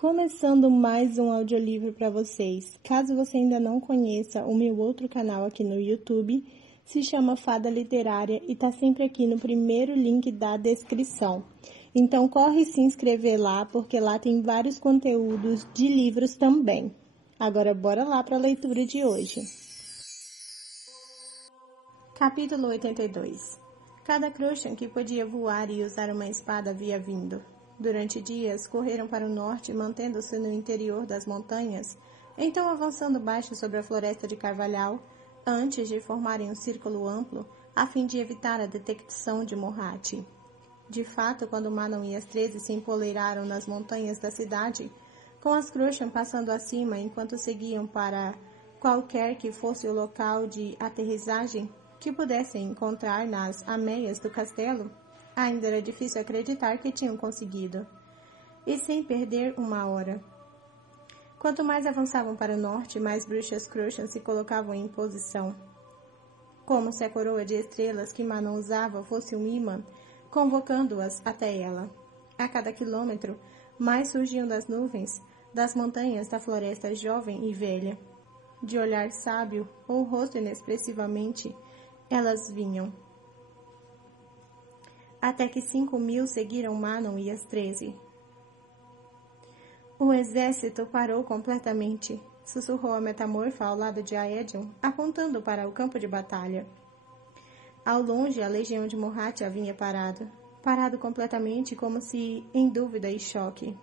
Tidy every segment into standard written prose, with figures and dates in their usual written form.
Começando mais um audiolivro para vocês. Caso você ainda não conheça, o meu outro canal aqui no YouTube se chama Fada Literária e tá sempre aqui no primeiro link da descrição. Então corre se inscrever lá, porque lá tem vários conteúdos de livros também. Agora bora lá para a leitura de hoje. Capítulo 82. Cada Crochan que podia voar e usar uma espada havia vindo. Durante dias, correram para o norte, mantendo-se no interior das montanhas, então avançando baixo sobre a floresta de carvalhal, antes de formarem um círculo amplo, a fim de evitar a detecção de Morhat. De fato, quando Manon e as 13 se empoleiraram nas montanhas da cidade, com as Crochan passando acima enquanto seguiam para qualquer que fosse o local de aterrissagem que pudessem encontrar nas ameias do castelo, ainda era difícil acreditar que tinham conseguido, e sem perder uma hora. Quanto mais avançavam para o norte, mais bruxas Crochan se colocavam em posição. Como se a coroa de estrelas que Manon usava fosse um imã, convocando-as até ela. A cada quilômetro, mais surgiam das nuvens, das montanhas da floresta jovem e velha. De olhar sábio ou rosto inexpressivamente, elas vinham. Até que 5.000 seguiram Manon e as 13. O exército parou completamente, sussurrou a metamorfa ao lado de Aedion, apontando para o campo de batalha. Ao longe, a legião de Morhat havia parado completamente, como se em dúvida e choque.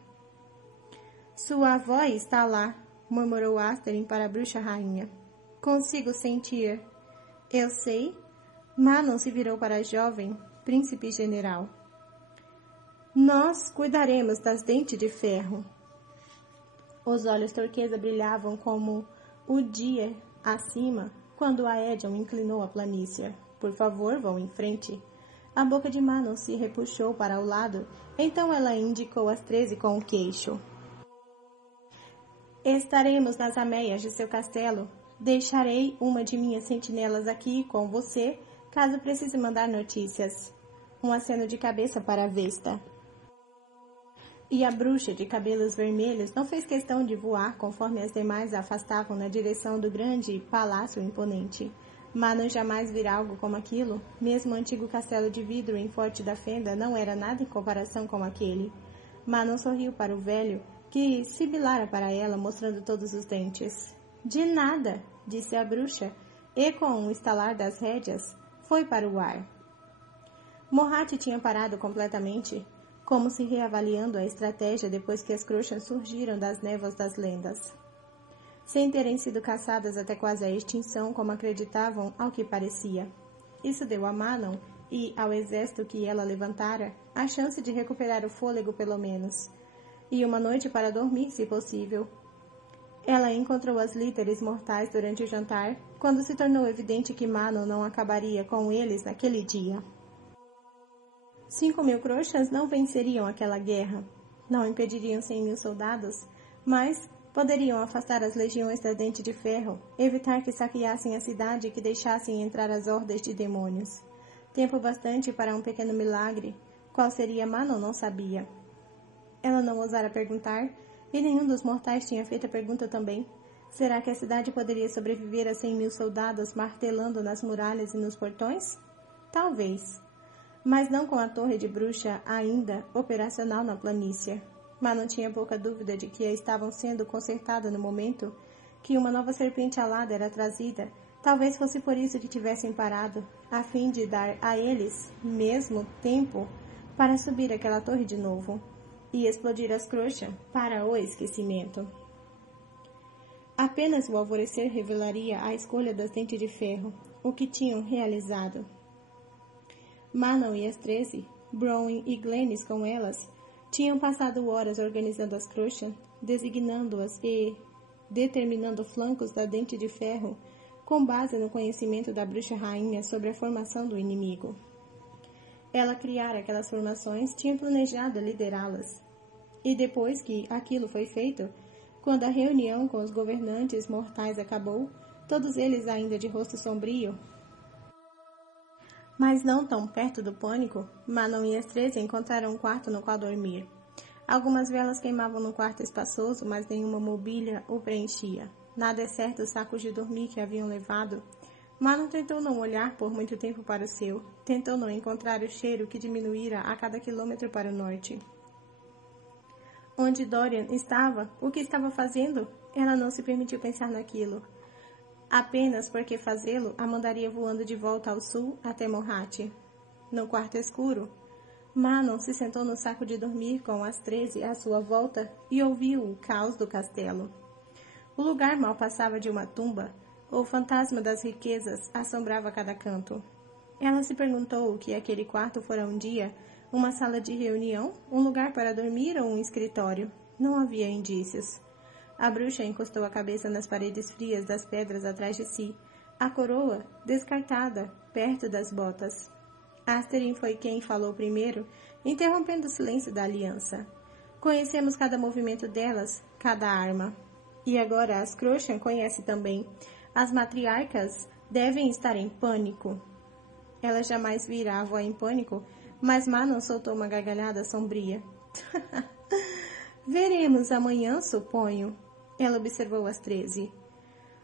Sua avó está lá, murmurou Asterin para a bruxa rainha. Consigo sentir. Eu sei. Manon se virou para a jovem príncipe general. Nós cuidaremos das dentes de ferro. Os olhos turquesa brilhavam como o dia acima, quando Aedion inclinou a planície. Por favor, vão em frente. A boca de Manon se repuxou para o lado, então ela indicou as 13 com o queixo. Estaremos nas ameias de seu castelo. Deixarei uma de minhas sentinelas aqui com você, caso precise mandar notícias. Um aceno de cabeça para a Vesta. E a bruxa de cabelos vermelhos não fez questão de voar conforme as demais a afastavam na direção do grande palácio imponente. Manon jamais vira algo como aquilo. Mesmo o antigo castelo de vidro em Forte da Fenda não era nada em comparação com aquele. Manon sorriu para o velho, que sibilara para ela, mostrando todos os dentes. De nada, disse a bruxa, e com um estalar das rédeas, foi para o ar. Morhat tinha parado completamente, como se reavaliando a estratégia depois que as Crochan surgiram das névoas das lendas. Sem terem sido caçadas até quase a extinção, como acreditavam ao que parecia. Isso deu a Manon e ao exército que ela levantara a chance de recuperar o fôlego pelo menos, e uma noite para dormir, se possível. Ela encontrou as líderes mortais durante o jantar, quando se tornou evidente que Manon não acabaria com eles naquele dia. 5.000 Crochans não venceriam aquela guerra. Não impediriam 100.000 soldados, mas poderiam afastar as legiões da Dente de Ferro, evitar que saqueassem a cidade e que deixassem entrar as hordas de demônios. Tempo bastante para um pequeno milagre. Qual seria Manon não sabia. Ela não ousara perguntar, e nenhum dos mortais tinha feito a pergunta também. Será que a cidade poderia sobreviver a 100.000 soldados martelando nas muralhas e nos portões? Talvez. Mas não com a torre de bruxa ainda operacional na planície. Manon tinha pouca dúvida de que estavam sendo consertadas no momento que uma nova serpente alada era trazida. Talvez fosse por isso que tivessem parado, a fim de dar a eles mesmo tempo para subir aquela torre de novo e explodir as Crochan para o esquecimento. Apenas o alvorecer revelaria a escolha das Dentes de Ferro, o que tinham realizado. Manon e as 13, Bronwyn e Glennis com elas, tinham passado horas organizando as Crochan, designando-as e determinando flancos da Dente de Ferro, com base no conhecimento da bruxa rainha sobre a formação do inimigo. Ela criara aquelas formações, tinha planejado liderá-las. E depois que aquilo foi feito, quando a reunião com os governantes mortais acabou, todos eles ainda de rosto sombrio, mas não tão perto do pânico, Manon e as 13 encontraram um quarto no qual dormir. Algumas velas queimavam no quarto espaçoso, mas nenhuma mobília o preenchia. Nada exceto os sacos de dormir que haviam levado. Manon tentou não olhar por muito tempo para o seu. Tentou não encontrar o cheiro que diminuíra a cada quilômetro para o norte. Onde Dorian estava? O que estava fazendo? Ela não se permitiu pensar naquilo. Apenas porque fazê-lo a mandaria voando de volta ao sul até Morhat. No quarto escuro, Manon se sentou no saco de dormir com as 13 à sua volta e ouviu o caos do castelo. O lugar mal passava de uma tumba. O fantasma das riquezas assombrava cada canto. Ela se perguntou que aquele quarto fora um dia uma sala de reunião, um lugar para dormir ou um escritório. Não havia indícios. A bruxa encostou a cabeça nas paredes frias das pedras atrás de si, a coroa descartada perto das botas. Asterin foi quem falou primeiro, interrompendo o silêncio da aliança. Conhecemos cada movimento delas, cada arma. E agora as Crochan conhece também. As matriarcas devem estar em pânico. Ela jamais vira a avó em pânico, mas Manon soltou uma gargalhada sombria. Veremos amanhã, suponho. Ela observou as 13.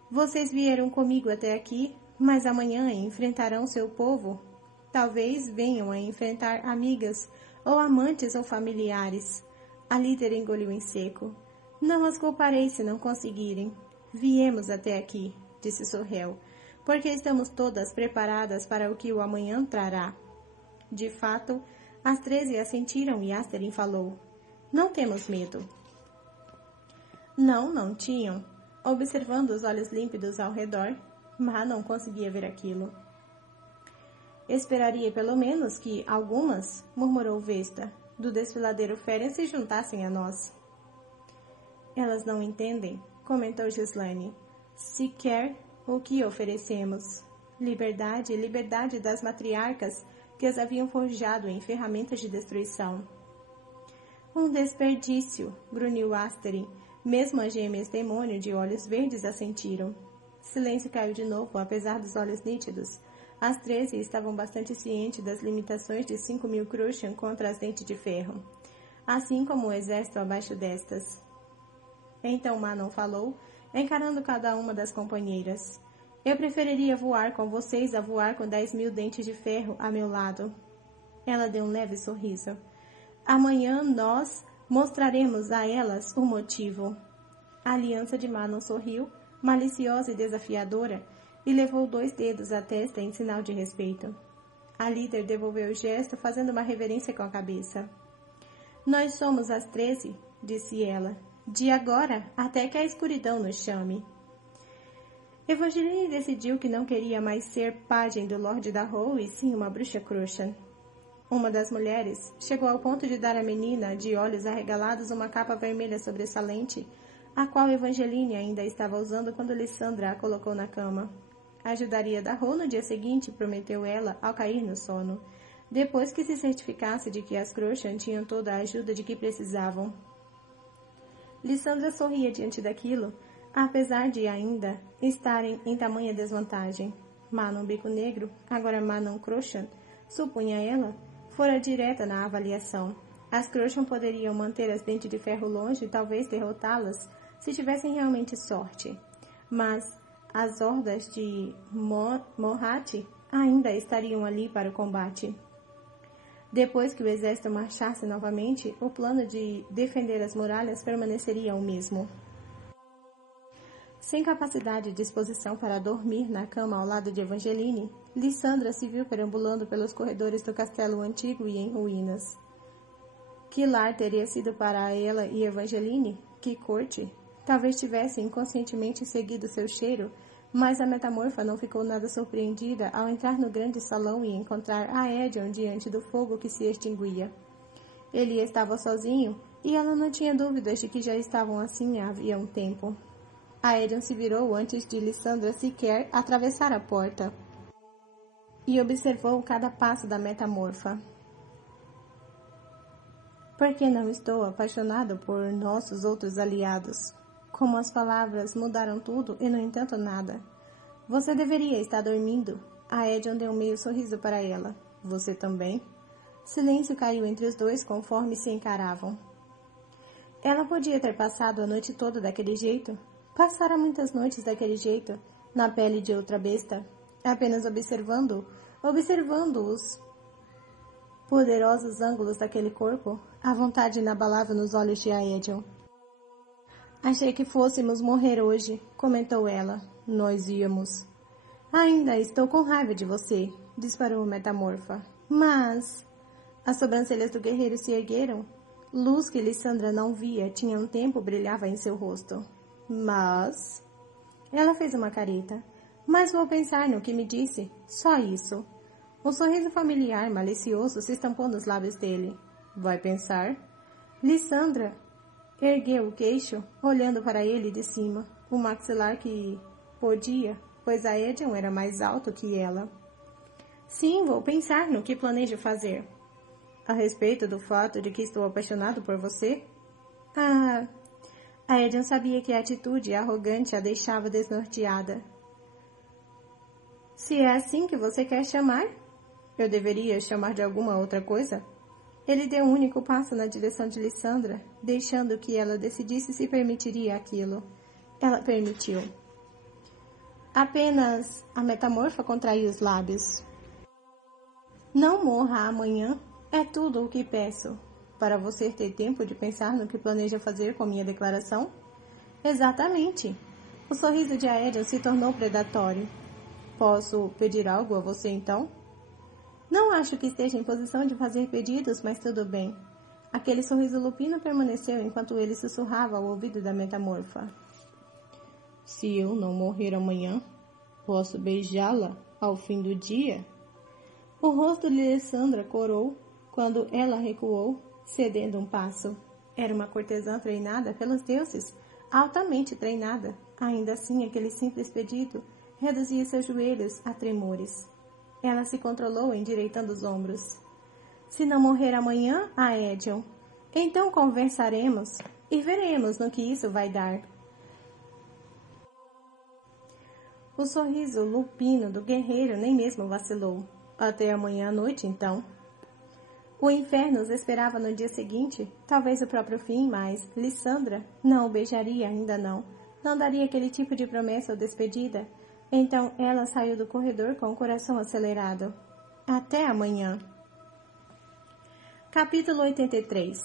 Vocês vieram comigo até aqui, mas amanhã enfrentarão seu povo. Talvez venham a enfrentar amigas, ou amantes ou familiares. A líder engoliu em seco. Não as culparei se não conseguirem. Viemos até aqui, disse Sorrel, porque estamos todas preparadas para o que o amanhã trará. De fato, as 13 assentiram e Asterin falou. Não temos medo. Não tinham. Observando os olhos límpidos ao redor, Manon conseguia ver aquilo. Esperaria pelo menos que algumas, murmurou Vesta, do desfiladeiro Feren se juntassem a nós. Elas não entendem, comentou Ghislaine. Sequer o que oferecemos. Liberdade, liberdade das matriarcas que as haviam forjado em ferramentas de destruição. Um desperdício, grunhiu Asterin. Mesmo as gêmeas demônio de olhos verdes assentiram. Silêncio caiu de novo, apesar dos olhos nítidos. As 13 estavam bastante cientes das limitações de 5.000 Crochan contra as dentes de ferro, assim como o exército abaixo destas. Então Manon falou, encarando cada uma das companheiras. Eu preferiria voar com vocês a voar com 10.000 dentes de ferro a meu lado. Ela deu um leve sorriso. Amanhã nós mostraremos a elas o motivo. A aliança de Manon sorriu, maliciosa e desafiadora, e levou 2 dedos à testa em sinal de respeito. A líder devolveu o gesto, fazendo uma reverência com a cabeça. Nós somos as 13, disse ela, de agora até que a escuridão nos chame. Evangeline decidiu que não queria mais ser pajem do Lorde da Howe e sim uma bruxa Crochan. Uma das mulheres chegou ao ponto de dar à menina, de olhos arregalados, uma capa vermelha sobressalente, a qual Evangeline ainda estava usando quando Lissandra a colocou na cama. Ajudaria Darrow no dia seguinte, prometeu ela, ao cair no sono, depois que se certificasse de que as Crochan tinham toda a ajuda de que precisavam. Lissandra sorria diante daquilo, apesar de ainda estarem em tamanha desvantagem. Manon Bico Negro, agora Manon Crochan, supunha ela, fora direta na avaliação. As Crochan poderiam manter as dentes de ferro longe e talvez derrotá-las se tivessem realmente sorte. Mas as hordas de Morhat ainda estariam ali para o combate. Depois que o exército marchasse novamente, o plano de defender as muralhas permaneceria o mesmo. Sem capacidade e disposição para dormir na cama ao lado de Evangeline, Lissandra se viu perambulando pelos corredores do castelo antigo e em ruínas. Que lar teria sido para ela e Evangeline? Que corte? Talvez tivesse inconscientemente seguido seu cheiro, mas a metamorfa não ficou nada surpreendida ao entrar no grande salão e encontrar a Edion diante do fogo que se extinguia. Ele estava sozinho e ela não tinha dúvidas de que já estavam assim havia um tempo. A Edion se virou antes de Lissandra sequer atravessar a porta e observou cada passo da metamorfa. Por que não estou apaixonado por nossos outros aliados? Como as palavras mudaram tudo e, no entanto, nada. Você deveria estar dormindo. A Edion deu um meio sorriso para ela. Você também? Silêncio caiu entre os dois conforme se encaravam. Ela podia ter passado a noite toda daquele jeito, passara muitas noites daquele jeito, na pele de outra besta, apenas observando os poderosos ângulos daquele corpo, a vontade inabalável nos olhos de Aedion. Achei que fôssemos morrer hoje, comentou ela. Nós íamos. Ainda estou com raiva de você, disparou a metamorfa. Mas... As sobrancelhas do guerreiro se ergueram. Luz que Lissandra não via tinha um tempo brilhava em seu rosto. Mas... Ela fez uma careta. Mas vou pensar no que me disse. Só isso. Um sorriso familiar, malicioso, se estampou nos lábios dele. Vai pensar? Lissandra ergueu o queixo, olhando para ele de cima, o maxilar que podia, pois Aedion era mais alto que ela. Sim, vou pensar no que planejo fazer. A respeito do fato de que estou apaixonado por você? Aedion sabia que a atitude arrogante a deixava desnorteada. Se é assim que você quer chamar, eu deveria chamar de alguma outra coisa? Ele deu um único passo na direção de Lissandra, deixando que ela decidisse se permitiria aquilo. Ela permitiu. Apenas a metamorfa contraiu os lábios. Não morra amanhã, é tudo o que peço. Para você ter tempo de pensar no que planeja fazer com minha declaração? Exatamente. O sorriso de Aedion se tornou predatório. Posso pedir algo a você então? Não acho que esteja em posição de fazer pedidos, mas tudo bem. Aquele sorriso lupino permaneceu enquanto ele sussurrava ao ouvido da metamorfa. Se eu não morrer amanhã, posso beijá-la ao fim do dia? O rosto de Lissandra corou quando ela recuou, cedendo um passo. Era uma cortesã treinada pelos deuses, altamente treinada. Ainda assim, aquele simples pedido reduzia seus joelhos a tremores. Ela se controlou, endireitando os ombros. Se não morrer amanhã, Aedion, então conversaremos e veremos no que isso vai dar. O sorriso lupino do guerreiro nem mesmo vacilou. Até amanhã à noite, então. O inferno os esperava no dia seguinte, talvez o próprio fim, mas Lissandra não o beijaria, ainda não. Não daria aquele tipo de promessa ou despedida. Então ela saiu do corredor com o coração acelerado. Até amanhã. Capítulo 83.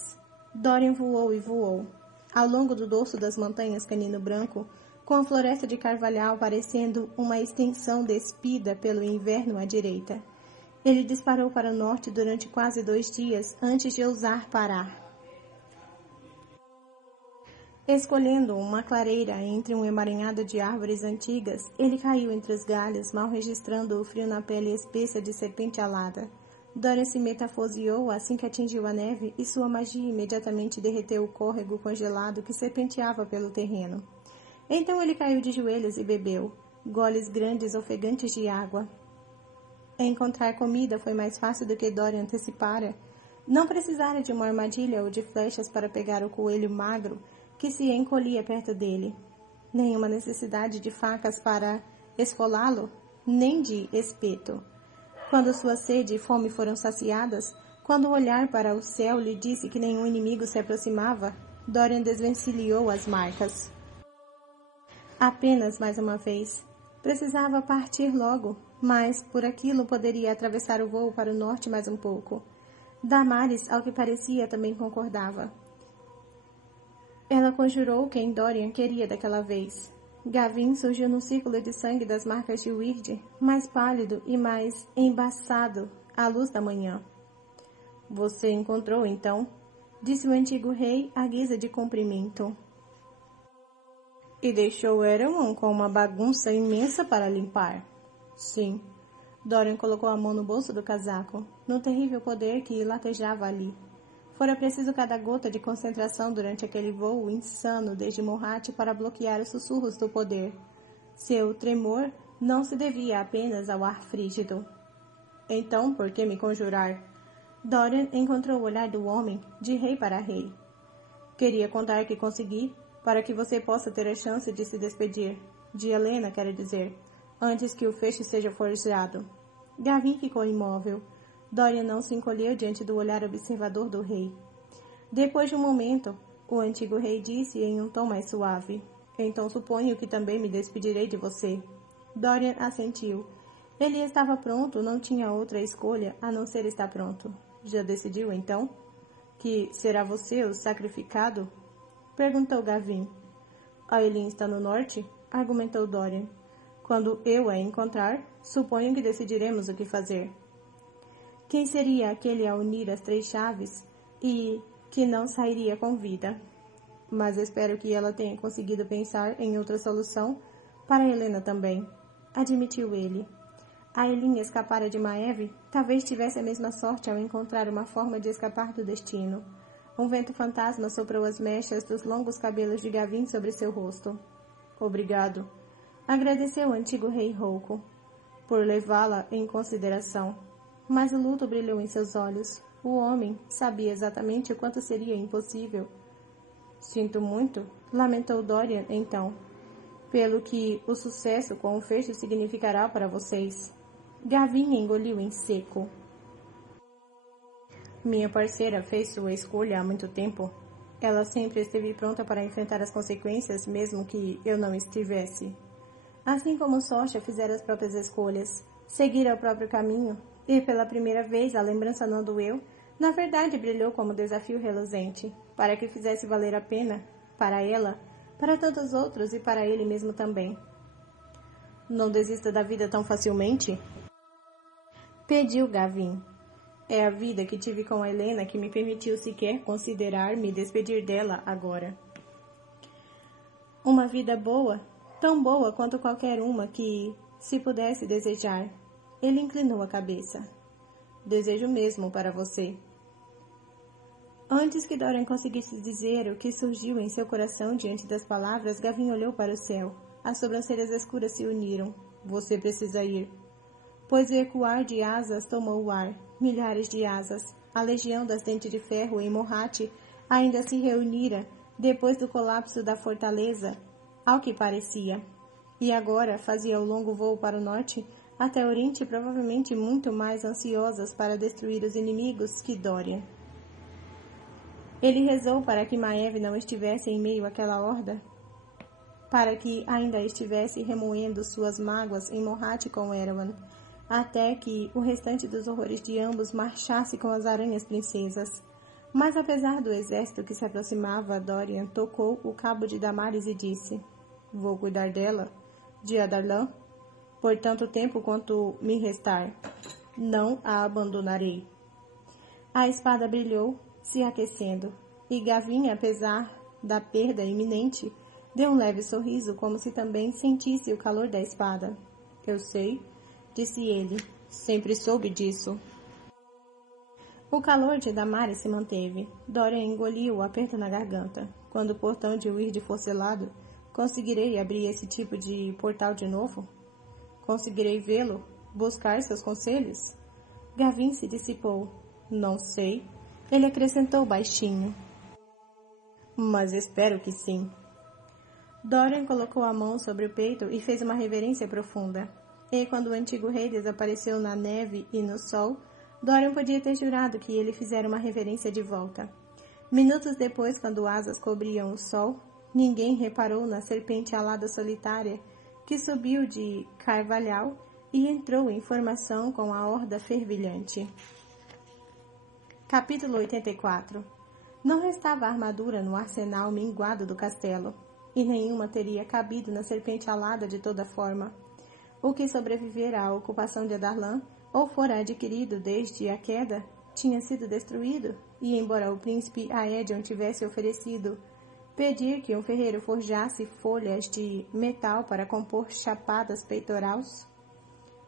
Dorian voou e voou. Ao longo do dorso das montanhas Canino Branco, com a floresta de carvalhal parecendo uma extensão despida pelo inverno à direita. Ele disparou para o norte durante quase 2 dias antes de ousar parar. Escolhendo uma clareira entre um emaranhado de árvores antigas, ele caiu entre os galhos, mal registrando o frio na pele espessa de serpente alada. Dorian se metafoseou assim que atingiu a neve e sua magia imediatamente derreteu o córrego congelado que serpenteava pelo terreno. Então ele caiu de joelhos e bebeu, goles grandes ofegantes de água. Encontrar comida foi mais fácil do que Dorian antecipara. Não precisara de uma armadilha ou de flechas para pegar o coelho magro que se encolhia perto dele. Nenhuma necessidade de facas para esfolá-lo, nem de espeto. Quando sua sede e fome foram saciadas, quando o olhar para o céu lhe disse que nenhum inimigo se aproximava, Dorian desvencilhou as marcas. Apenas mais uma vez. Precisava partir logo, mas por aquilo poderia atravessar o voo para o norte mais um pouco. Damaris, ao que parecia, também concordava. Ela conjurou quem Dorian queria daquela vez. Gavin surgiu no círculo de sangue das marcas de Wyrd, mais pálido e mais embaçado à luz da manhã. Você encontrou, então? Disse o antigo rei à guisa de cumprimento. E deixou Erawan com uma bagunça imensa para limpar. Sim. Dorian colocou a mão no bolso do casaco, no terrível poder que latejava ali. Fora preciso cada gota de concentração durante aquele voo insano desde Morhat para bloquear os sussurros do poder. Seu tremor não se devia apenas ao ar frígido. Então, por que me conjurar? Dorian encontrou o olhar do homem, de rei para rei. Queria contar que consegui, para que você possa ter a chance de se despedir. De Helena, quero dizer, antes que o feixe seja forjado. Gavin ficou imóvel. Dorian não se encolheu diante do olhar observador do rei. Depois de um momento, o antigo rei disse em um tom mais suave. Então suponho que também me despedirei de você. Dorian assentiu. Ele estava pronto, não tinha outra escolha a não ser estar pronto. Já decidiu, então? Que será você o sacrificado? Perguntou Gavin. Aelin está no norte? Argumentou Dorian. Quando eu a encontrar, suponho que decidiremos o que fazer. Quem seria aquele a unir as 3 chaves e que não sairia com vida? Mas espero que ela tenha conseguido pensar em outra solução para Helena também, admitiu ele. Aelin escapara de Maeve, talvez tivesse a mesma sorte ao encontrar uma forma de escapar do destino. Um vento fantasma soprou as mechas dos longos cabelos de Gavin sobre seu rosto. Obrigado, agradeceu o antigo rei rouco, por levá-la em consideração. Mas o luto brilhou em seus olhos. O homem sabia exatamente o quanto seria impossível. Sinto muito, lamentou Dorian então, pelo que o sucesso com o fecho significará para vocês. Gavin engoliu em seco. Minha parceira fez sua escolha há muito tempo. Ela sempre esteve pronta para enfrentar as consequências, mesmo que eu não estivesse. Assim como Sorcha fizera as próprias escolhas, seguira o próprio caminho, e pela primeira vez a lembrança não doeu, na verdade brilhou como desafio reluzente, para que fizesse valer a pena, para ela, para tantos outros e para ele mesmo também. Não desista da vida tão facilmente? Pediu Gavin. É a vida que tive com a Helena que me permitiu sequer considerar me despedir dela agora. Uma vida boa, tão boa quanto qualquer uma que, se pudesse desejar. Ele inclinou a cabeça. Desejo mesmo para você. Antes que Dorian conseguisse dizer o que surgiu em seu coração diante das palavras, Gavin olhou para o céu. As sobrancelhas escuras se uniram. Você precisa ir. Pois o ecoar de asas tomou o ar. Milhares de asas. A legião das Dentes de Ferro em Morhat ainda se reunira depois do colapso da fortaleza, ao que parecia. E agora fazia o longo voo para o norte, até Oriente, provavelmente muito mais ansiosas para destruir os inimigos que Dorian. Ele rezou para que Maeve não estivesse em meio àquela horda, para que ainda estivesse remoendo suas mágoas em Morhat com Erawan, até que o restante dos horrores de ambos marchasse com as aranhas princesas. Mas apesar do exército que se aproximava, Dorian tocou o cabo de Damaris e disse: Vou cuidar dela, de Adarlan, por tanto tempo quanto me restar. Não a abandonarei. A espada brilhou, se aquecendo, e Gavin, apesar da perda iminente, deu um leve sorriso, como se também sentisse o calor da espada. Eu sei, disse ele, sempre soube disso. O calor de Damaris se manteve. Dorian engoliu o aperto na garganta. Quando o portão de Wyrd for selado, conseguirei abrir esse tipo de portal de novo? Conseguirei vê-lo? Buscar seus conselhos? Gavin se dissipou. Não sei. Ele acrescentou baixinho. Mas espero que sim. Dorian colocou a mão sobre o peito e fez uma reverência profunda. E quando o antigo rei desapareceu na neve e no sol, Dorian podia ter jurado que ele fizera uma reverência de volta. Minutos depois, quando asas cobriam o sol, ninguém reparou na serpente alada solitária que subiu de Carvalhal e entrou em formação com a horda fervilhante. Capítulo 84. Não restava armadura no arsenal minguado do castelo, e nenhuma teria cabido na serpente alada de toda forma. O que sobrevivera à ocupação de Adarlan, ou fora adquirido desde a queda, tinha sido destruído, e embora o príncipe Aedion tivesse oferecido pedir que um ferreiro forjasse folhas de metal para compor chapadas peitorais,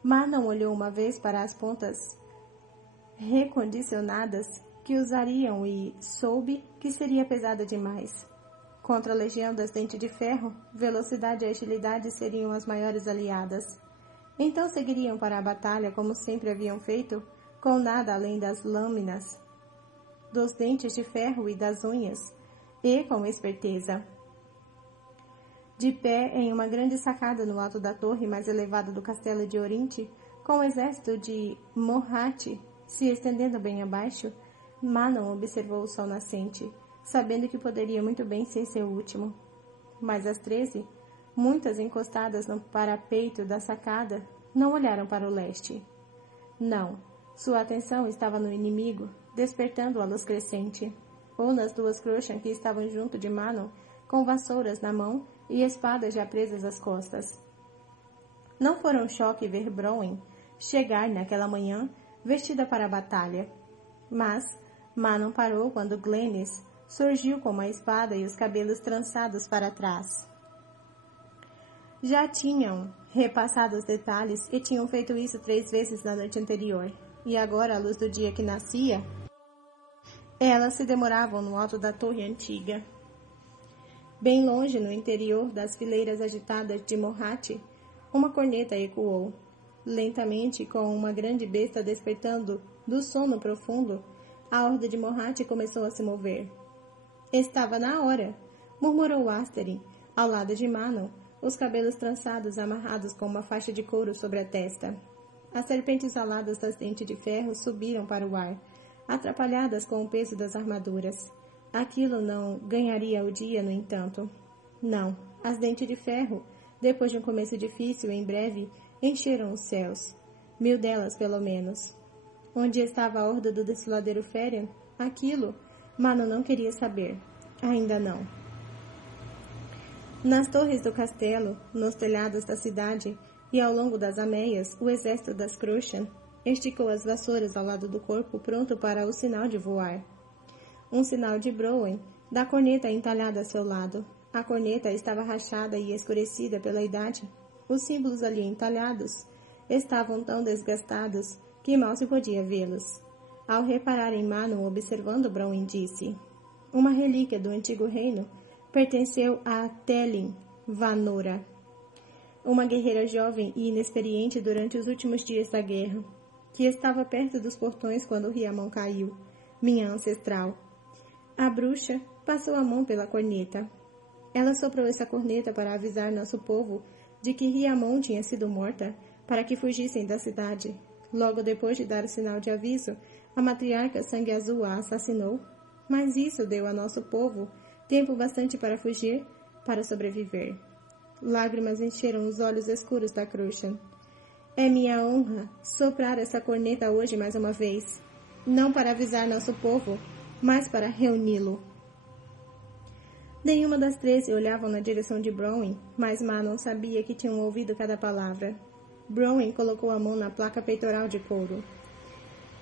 Marnon olhou uma vez para as pontas recondicionadas que usariam e soube que seria pesada demais. Contra a legião das Dentes de Ferro, velocidade e agilidade seriam as maiores aliadas. Então seguiriam para a batalha como sempre haviam feito, com nada além das lâminas, dos dentes de ferro e das unhas, e com esperteza. De pé em uma grande sacada no alto da torre mais elevada do castelo de Orinte, com o exército de Morhat se estendendo bem abaixo, Manon observou o sol nascente. sabendo que poderia muito bem ser seu último. Mas as 13, muitas encostadas no parapeito da sacada, não olharam para o leste. Não, sua atenção estava no inimigo, despertando a luz crescente, ou nas duas Crochan que estavam junto de Manon, com vassouras na mão e espadas já presas às costas. Não fora um choque ver Bronwyn chegar naquela manhã, vestida para a batalha. Mas Manon parou quando Glennis surgiu com uma espada e os cabelos trançados para trás. Já tinham repassado os detalhes e tinham feito isso 3 vezes na noite anterior. E agora, à luz do dia que nascia, elas se demoravam no alto da torre antiga. Bem longe, no interior das fileiras agitadas de Morhat, uma corneta ecoou. Lentamente, com uma grande besta despertando do sono profundo, a horda de Morhat começou a se mover. Estava na hora, murmurou Asterin, ao lado de Manon, os cabelos trançados amarrados com uma faixa de couro sobre a testa. As serpentes aladas das dentes de ferro subiram para o ar, atrapalhadas com o peso das armaduras. Aquilo não ganharia o dia, no entanto. Não, as dentes de ferro, depois de um começo difícil, em breve, encheram os céus. 1000 delas, pelo menos. Onde estava a horda do desfiladeiro Ferian? Aquilo, Manon não queria saber. Ainda não. Nas torres do castelo, nos telhados da cidade e ao longo das ameias, o exército das Crochan esticou as vassouras ao lado do corpo, pronto para o sinal de voar. Um sinal de Bronwyn, da corneta entalhada a seu lado. A corneta estava rachada e escurecida pela idade. Os símbolos ali entalhados estavam tão desgastados que mal se podia vê-los. Ao reparar em Manon observando, Bronwyn disse: uma relíquia do antigo reino pertenceu a Thelin Vanora, uma guerreira jovem e inexperiente durante os últimos dias da guerra, que estava perto dos portões quando Riamon caiu, minha ancestral. A bruxa passou a mão pela corneta. Ela soprou essa corneta para avisar nosso povo de que Riamon tinha sido morta, para que fugissem da cidade. Logo depois de dar o sinal de aviso, a matriarca Sangue Azul a assassinou. Mas isso deu a nosso povo tempo bastante para fugir, para sobreviver. Lágrimas encheram os olhos escuros da Crochan. É minha honra soprar essa corneta hoje mais uma vez. Não para avisar nosso povo, mas para reuni-lo. Nenhuma das 13 olhavam na direção de Bronwyn, mas Manon sabia que tinham ouvido cada palavra. Bronwyn colocou a mão na placa peitoral de couro.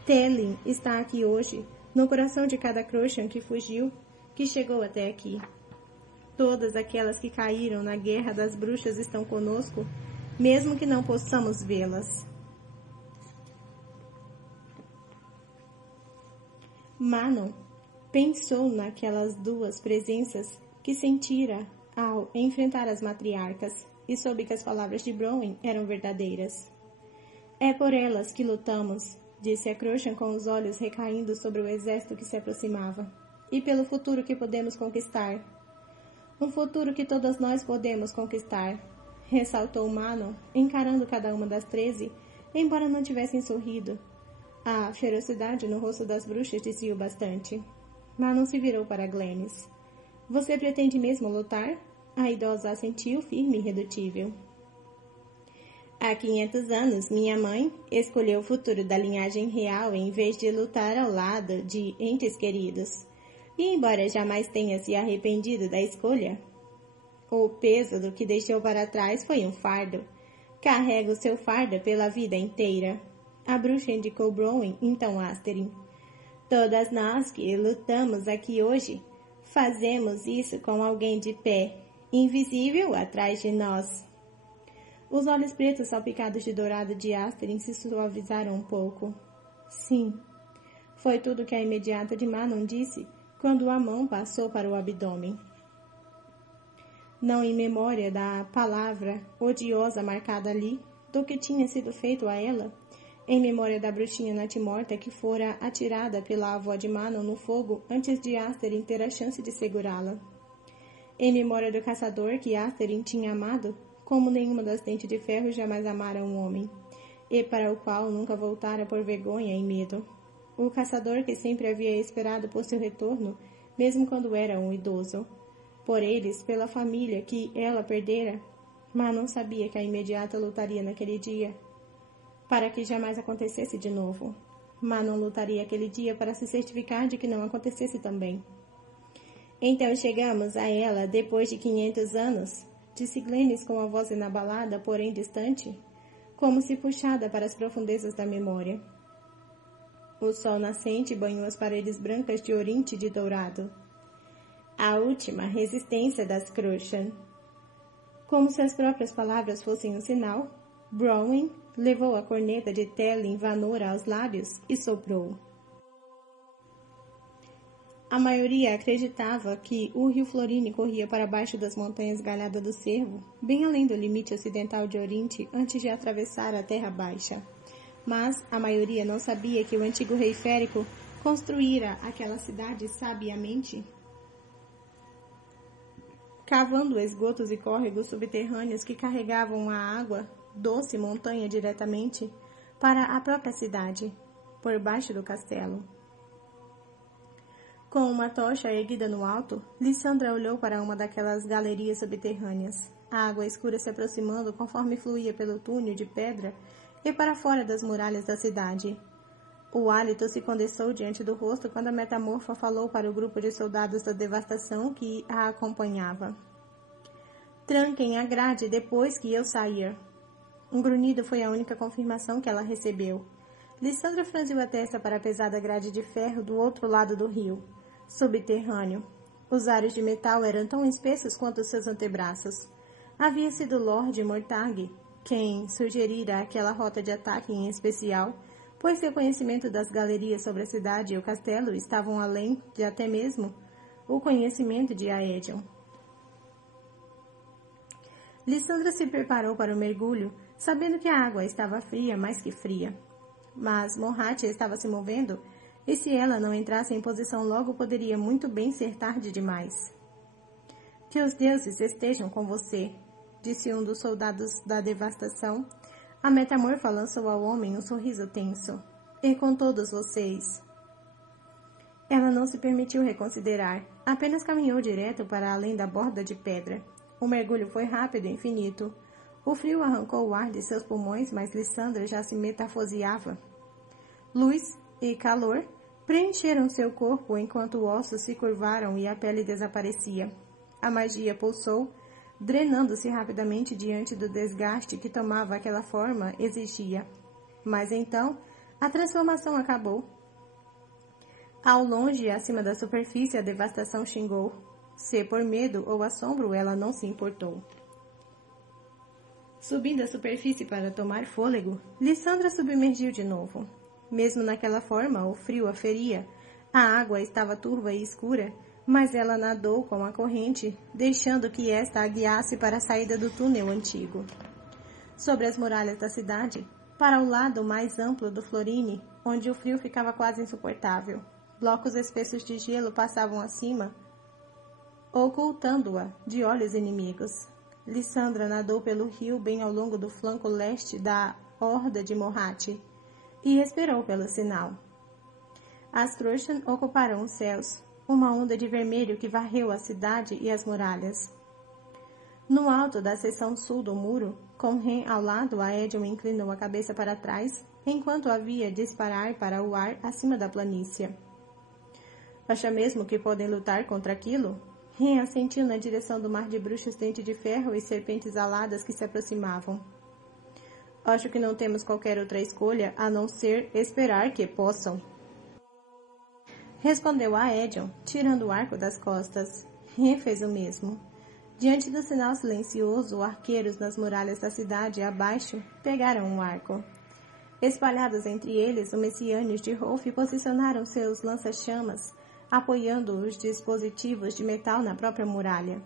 Thelin está aqui hoje, no coração de cada Crochan que fugiu, que chegou até aqui. Todas aquelas que caíram na guerra das bruxas estão conosco, mesmo que não possamos vê-las. Manon pensou naquelas 2 presenças que sentira ao enfrentar as matriarcas e soube que as palavras de Bronwyn eram verdadeiras. É por elas que lutamos, disse a Crochan com os olhos recaindo sobre o exército que se aproximava. E pelo futuro que podemos conquistar. Um futuro que todas nós podemos conquistar, ressaltou Manon, encarando cada uma das 13, embora não tivessem sorrido. A ferocidade no rosto das bruxas dizia bastante. Manon se virou para Glennis. Você pretende mesmo lutar? A idosa assentiu, firme e irredutível. Há 500 anos, minha mãe escolheu o futuro da linhagem real em vez de lutar ao lado de entes queridos. E embora jamais tenha se arrependido da escolha, o peso do que deixou para trás foi um fardo. Carrega o seu fardo pela vida inteira. A bruxa indicou Bronwyn, então Asterin. Todas nós que lutamos aqui hoje, fazemos isso com alguém de pé, invisível atrás de nós. Os olhos pretos salpicados de dourado de Asterin se suavizaram um pouco. Sim, foi tudo que a imediata de Manon disse, quando a mão passou para o abdômen. Não em memória da palavra odiosa marcada ali, do que tinha sido feito a ela, em memória da bruxinha natimorta que fora atirada pela avó de Manon no fogo antes de Asterin ter a chance de segurá-la. Em memória do caçador que Asterin tinha amado, como nenhuma das dentes de ferro jamais amara um homem, e para o qual nunca voltara por vergonha e medo. O caçador que sempre havia esperado por seu retorno, mesmo quando era um idoso. Por eles, pela família que ela perdera, mas não sabia que a imediata lutaria naquele dia, para que jamais acontecesse de novo. Mas não lutaria aquele dia para se certificar de que não acontecesse também. Então chegamos a ela depois de 500 anos, disse Glennis com a voz inabalada, porém distante, como se puxada para as profundezas da memória. O sol nascente banhou as paredes brancas de orinte de dourado. A última resistência das Crushan. Como se as próprias palavras fossem um sinal, Browning levou a corneta de Tellin Vanora aos lábios e soprou. A maioria acreditava que o rio Florine corria para baixo das montanhas Galhada do Cervo, bem além do limite ocidental de Orinte, antes de atravessar a Terra Baixa. Mas a maioria não sabia que o antigo rei Férico construíra aquela cidade sabiamente, cavando esgotos e córregos subterrâneos que carregavam a água doce montanha diretamente para a própria cidade, por baixo do castelo. Com uma tocha erguida no alto, Lissandra olhou para uma daquelas galerias subterrâneas, a água escura se aproximando conforme fluía pelo túnel de pedra e para fora das muralhas da cidade. O hálito se condensou diante do rosto quando a metamorfa falou para o grupo de soldados da devastação que a acompanhava. Tranquem a grade depois que eu sair. Um grunhido foi a única confirmação que ela recebeu. Lissandra franziu a testa para a pesada grade de ferro do outro lado do rio, subterrâneo. Os ares de metal eram tão espessos quanto seus antebraços. Havia sido Lord Mortag quem sugerira aquela rota de ataque em especial, pois seu conhecimento das galerias sobre a cidade e o castelo estavam além de até mesmo o conhecimento de Aedion. Lissandra se preparou para o mergulho, sabendo que a água estava fria mais que fria. Mas Morhat estava se movendo, e se ela não entrasse em posição logo, poderia muito bem ser tarde demais. Que os deuses estejam com você, disse um dos soldados da devastação. A metamorfa lançou ao homem um sorriso tenso. E com todos vocês. Ela não se permitiu reconsiderar, apenas caminhou direto para além da borda de pedra. O mergulho foi rápido e infinito. O frio arrancou o ar de seus pulmões, mas Lissandra já se metafoseava. Luz e calor preencheram seu corpo enquanto ossos se curvaram e a pele desaparecia. A magia pulsou, drenando-se rapidamente diante do desgaste que tomava aquela forma exigia. Mas então, a transformação acabou. Ao longe, acima da superfície, a devastação xingou. Se por medo ou assombro, ela não se importou. Subindo a superfície para tomar fôlego, Lissandra submergiu de novo. Mesmo naquela forma, o frio a feria. A água estava turva e escura, mas ela nadou com a corrente, deixando que esta a guiasse para a saída do túnel antigo. Sobre as muralhas da cidade, para o lado mais amplo do Florine, onde o frio ficava quase insuportável, blocos espessos de gelo passavam acima, ocultando-a de olhos inimigos. Lissandra nadou pelo rio bem ao longo do flanco leste da horda de Morhat e esperou pelo sinal. As Crushan ocuparam os céus, uma onda de vermelho que varreu a cidade e as muralhas. No alto da seção sul do muro, com Ren ao lado, Aedion inclinou a cabeça para trás, enquanto havia disparar para o ar acima da planície. Acha mesmo que podem lutar contra aquilo? Ren assentiu na direção do mar de bruxos dente de ferro e serpentes aladas que se aproximavam. Acho que não temos qualquer outra escolha a não ser esperar que possam. Respondeu Aedion, tirando o arco das costas. Ren fez o mesmo. Diante do sinal silencioso, arqueiros nas muralhas da cidade abaixo pegaram um arco. Espalhados entre eles, os messiânios de Rolf posicionaram seus lança-chamas, apoiando os dispositivos de metal na própria muralha.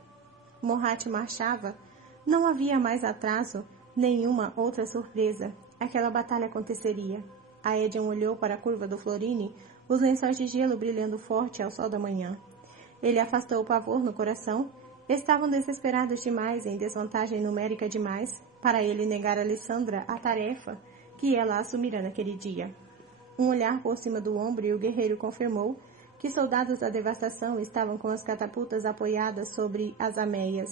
Morhat marchava. Não havia mais atraso, nenhuma outra surpresa. Aquela batalha aconteceria. Aedion olhou para a curva do Florine, os lençóis de gelo brilhando forte ao sol da manhã. Ele afastou o pavor no coração. Estavam desesperados demais, em desvantagem numérica demais, para ele negar a Lissandra a tarefa que ela assumira naquele dia. Um olhar por cima do ombro e o guerreiro confirmou que soldados da devastação estavam com as catapultas apoiadas sobre as ameias,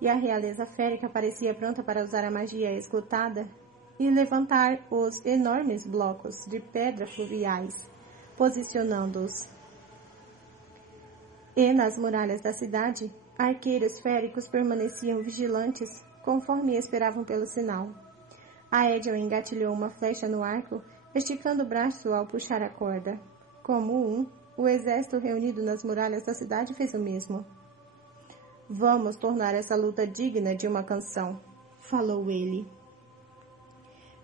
e a realeza férica parecia pronta para usar a magia esgotada e levantar os enormes blocos de pedra fluviais, posicionando-os. E nas muralhas da cidade, arqueiros féricos permaneciam vigilantes, conforme esperavam pelo sinal. Aedion engatilhou uma flecha no arco, esticando o braço ao puxar a corda. Como o exército reunido nas muralhas da cidade fez o mesmo. Vamos tornar essa luta digna de uma canção, falou ele.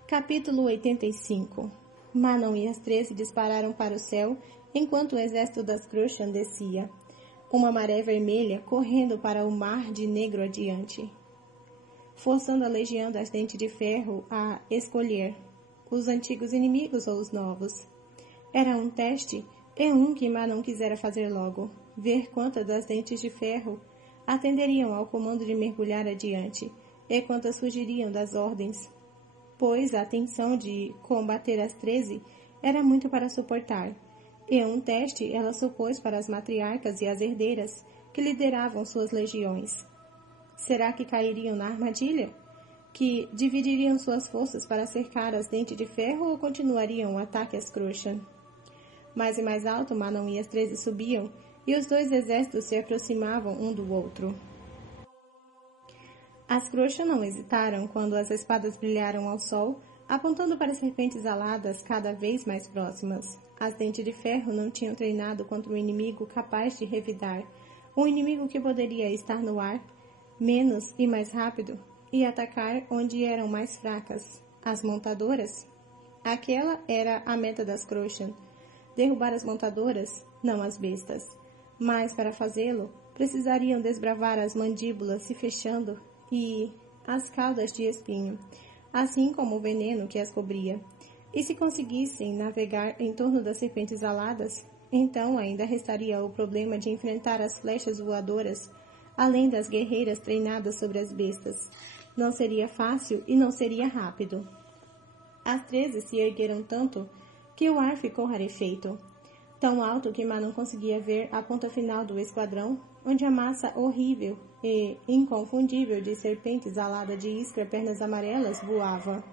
Capítulo 85. Manon e as 13 dispararam para o céu, enquanto o exército das Crushan descia. Uma maré vermelha correndo para o mar de negro adiante, forçando a legião das Dentes de Ferro a escolher os antigos inimigos ou os novos. Era um teste e um que Manon quisera fazer logo, ver quantas das Dentes de Ferro atenderiam ao comando de mergulhar adiante e quantas fugiriam das ordens, pois a tensão de combater as 13 era muito para suportar. E um teste ela supôs para as matriarcas e as herdeiras que lideravam suas legiões. Será que cairiam na armadilha? Que dividiriam suas forças para cercar as Dentes de Ferro ou continuariam o ataque às Crushan? Mais e mais alto, Manon e as 13 subiam, e os dois exércitos se aproximavam um do outro. As Crushan não hesitaram quando as espadas brilharam ao sol, apontando para serpentes aladas cada vez mais próximas. As Dentes de Ferro não tinham treinado contra um inimigo capaz de revidar, um inimigo que poderia estar no ar, menos e mais rápido, e atacar onde eram mais fracas. As montadoras? Aquela era a meta das Crushan, derrubar as montadoras, não as bestas. Mas, para fazê-lo, precisariam desbravar as mandíbulas se fechando e as caudas de espinho, assim como o veneno que as cobria. E se conseguissem navegar em torno das serpentes aladas, então ainda restaria o problema de enfrentar as flechas voadoras, além das guerreiras treinadas sobre as bestas. Não seria fácil e não seria rápido. As 13 se ergueram tanto que o ar ficou rarefeito, tão alto que Manon conseguia ver a ponta final do esquadrão, onde a massa horrível e inconfundível de serpentes alada de Iskra pernas amarelas voava.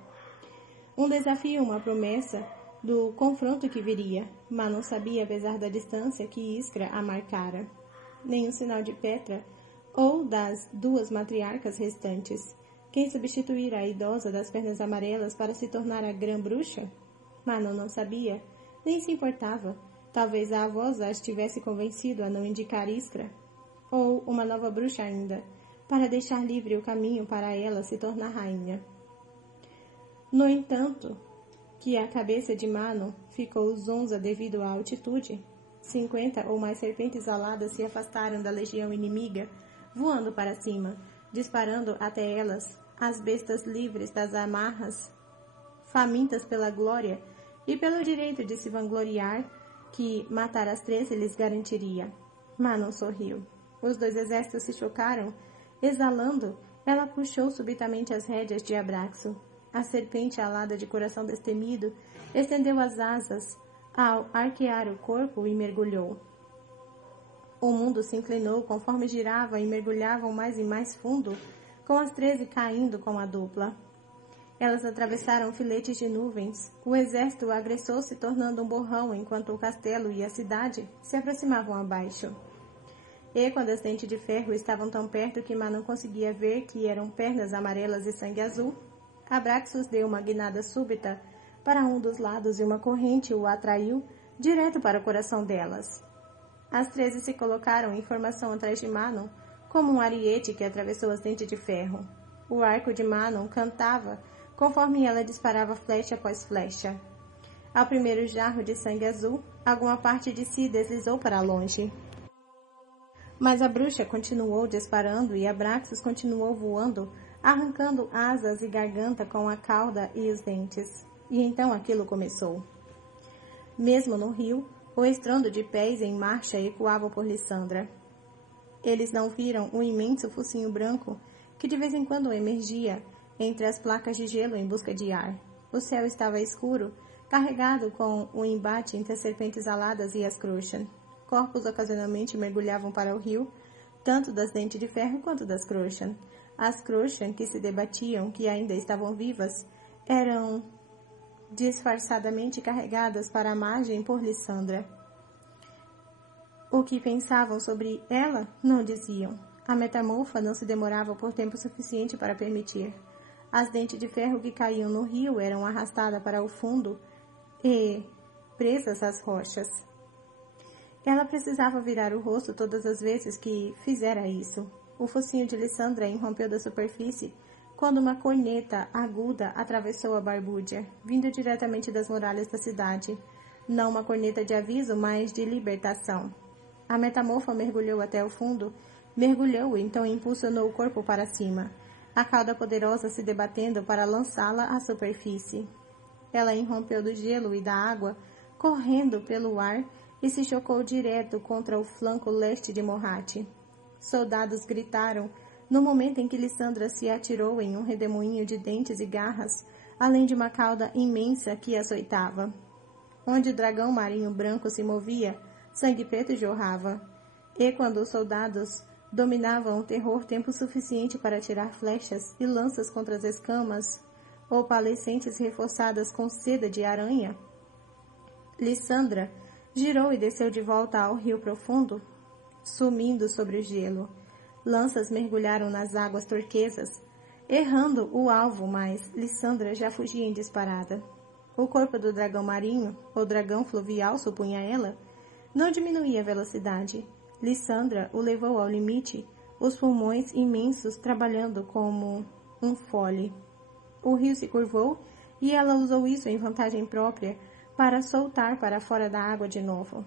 Um desafio, uma promessa do confronto que viria. Manon sabia, apesar da distância, que Iskra a marcara. Nenhum sinal de Petra ou das duas matriarcas restantes. Quem substituíra a idosa das pernas amarelas para se tornar a grã-bruxa? Manon não sabia, nem se importava. Talvez a avó as tivesse convencido a não indicar Iskra, ou uma nova bruxa ainda, para deixar livre o caminho para ela se tornar rainha. No entanto, que a cabeça de Manon ficou zonza devido à altitude. 50 ou mais serpentes aladas se afastaram da legião inimiga, voando para cima, disparando até elas as bestas livres das amarras, famintas pela glória e pelo direito de se vangloriar que matar as 13 lhes garantiria. Manon sorriu. Os dois exércitos se chocaram. Exalando, ela puxou subitamente as rédeas de Abraxo. A serpente alada de coração destemido estendeu as asas ao arquear o corpo e mergulhou. O mundo se inclinou conforme girava e mergulhavam mais e mais fundo, com as 13 caindo com a dupla. Elas atravessaram filetes de nuvens. O exército agressou se tornando um borrão enquanto o castelo e a cidade se aproximavam abaixo. E quando as Dentes de Ferro estavam tão perto que Manon conseguia ver que eram pernas amarelas e sangue azul, Abraxos deu uma guinada súbita para um dos lados e uma corrente o atraiu direto para o coração delas. As 13 se colocaram em formação atrás de Manon, como um ariete que atravessou as Dentes de Ferro. O arco de Manon cantava conforme ela disparava flecha após flecha. Ao primeiro jarro de sangue azul, alguma parte de si deslizou para longe. Mas a bruxa continuou disparando e Abraxos continuou voando, arrancando asas e garganta com a cauda e os dentes. E então aquilo começou. Mesmo no rio, o estrondo de pés em marcha ecoava por Lissandra. Eles não viram o imenso focinho branco que de vez em quando emergia entre as placas de gelo em busca de ar. O céu estava escuro, carregado com o embate entre as serpentes aladas e as Crushan. corpos ocasionalmente mergulhavam para o rio, tanto das Dentes de Ferro quanto das Crochan. As Crochan, que se debatiam que ainda estavam vivas, eram disfarçadamente carregadas para a margem por Lissandra. O que pensavam sobre ela não diziam. A metamorfa não se demorava por tempo suficiente para permitir. As Dentes de Ferro que caíam no rio eram arrastadas para o fundo e presas às rochas. Ela precisava virar o rosto todas as vezes que fizera isso. O focinho de Lissandra irrompeu da superfície quando uma corneta aguda atravessou a barbúdia, vindo diretamente das muralhas da cidade. Não uma corneta de aviso, mas de libertação. A metamorfa mergulhou até o fundo, mergulhou e então impulsionou o corpo para cima, a cauda poderosa se debatendo para lançá-la à superfície. Ela irrompeu do gelo e da água, correndo pelo ar, e se chocou direto contra o flanco leste de Morhat. Soldados gritaram no momento em que Lissandra se atirou em um redemoinho de dentes e garras, além de uma cauda imensa que açoitava. Onde o dragão marinho branco se movia, sangue preto jorrava. E quando os soldados dominavam o terror tempo suficiente para atirar flechas e lanças contra as escamas, opalescentes reforçadas com seda de aranha, Lissandra girou e desceu de volta ao rio profundo, sumindo sobre o gelo. Lanças mergulharam nas águas turquesas, errando o alvo, mas Lissandra já fugia em disparada. O corpo do dragão marinho, ou dragão fluvial, supunha ela, não diminuía a velocidade. Lissandra o levou ao limite, os pulmões imensos trabalhando como um fole. O rio se curvou e ela usou isso em vantagem própria para soltar para fora da água de novo.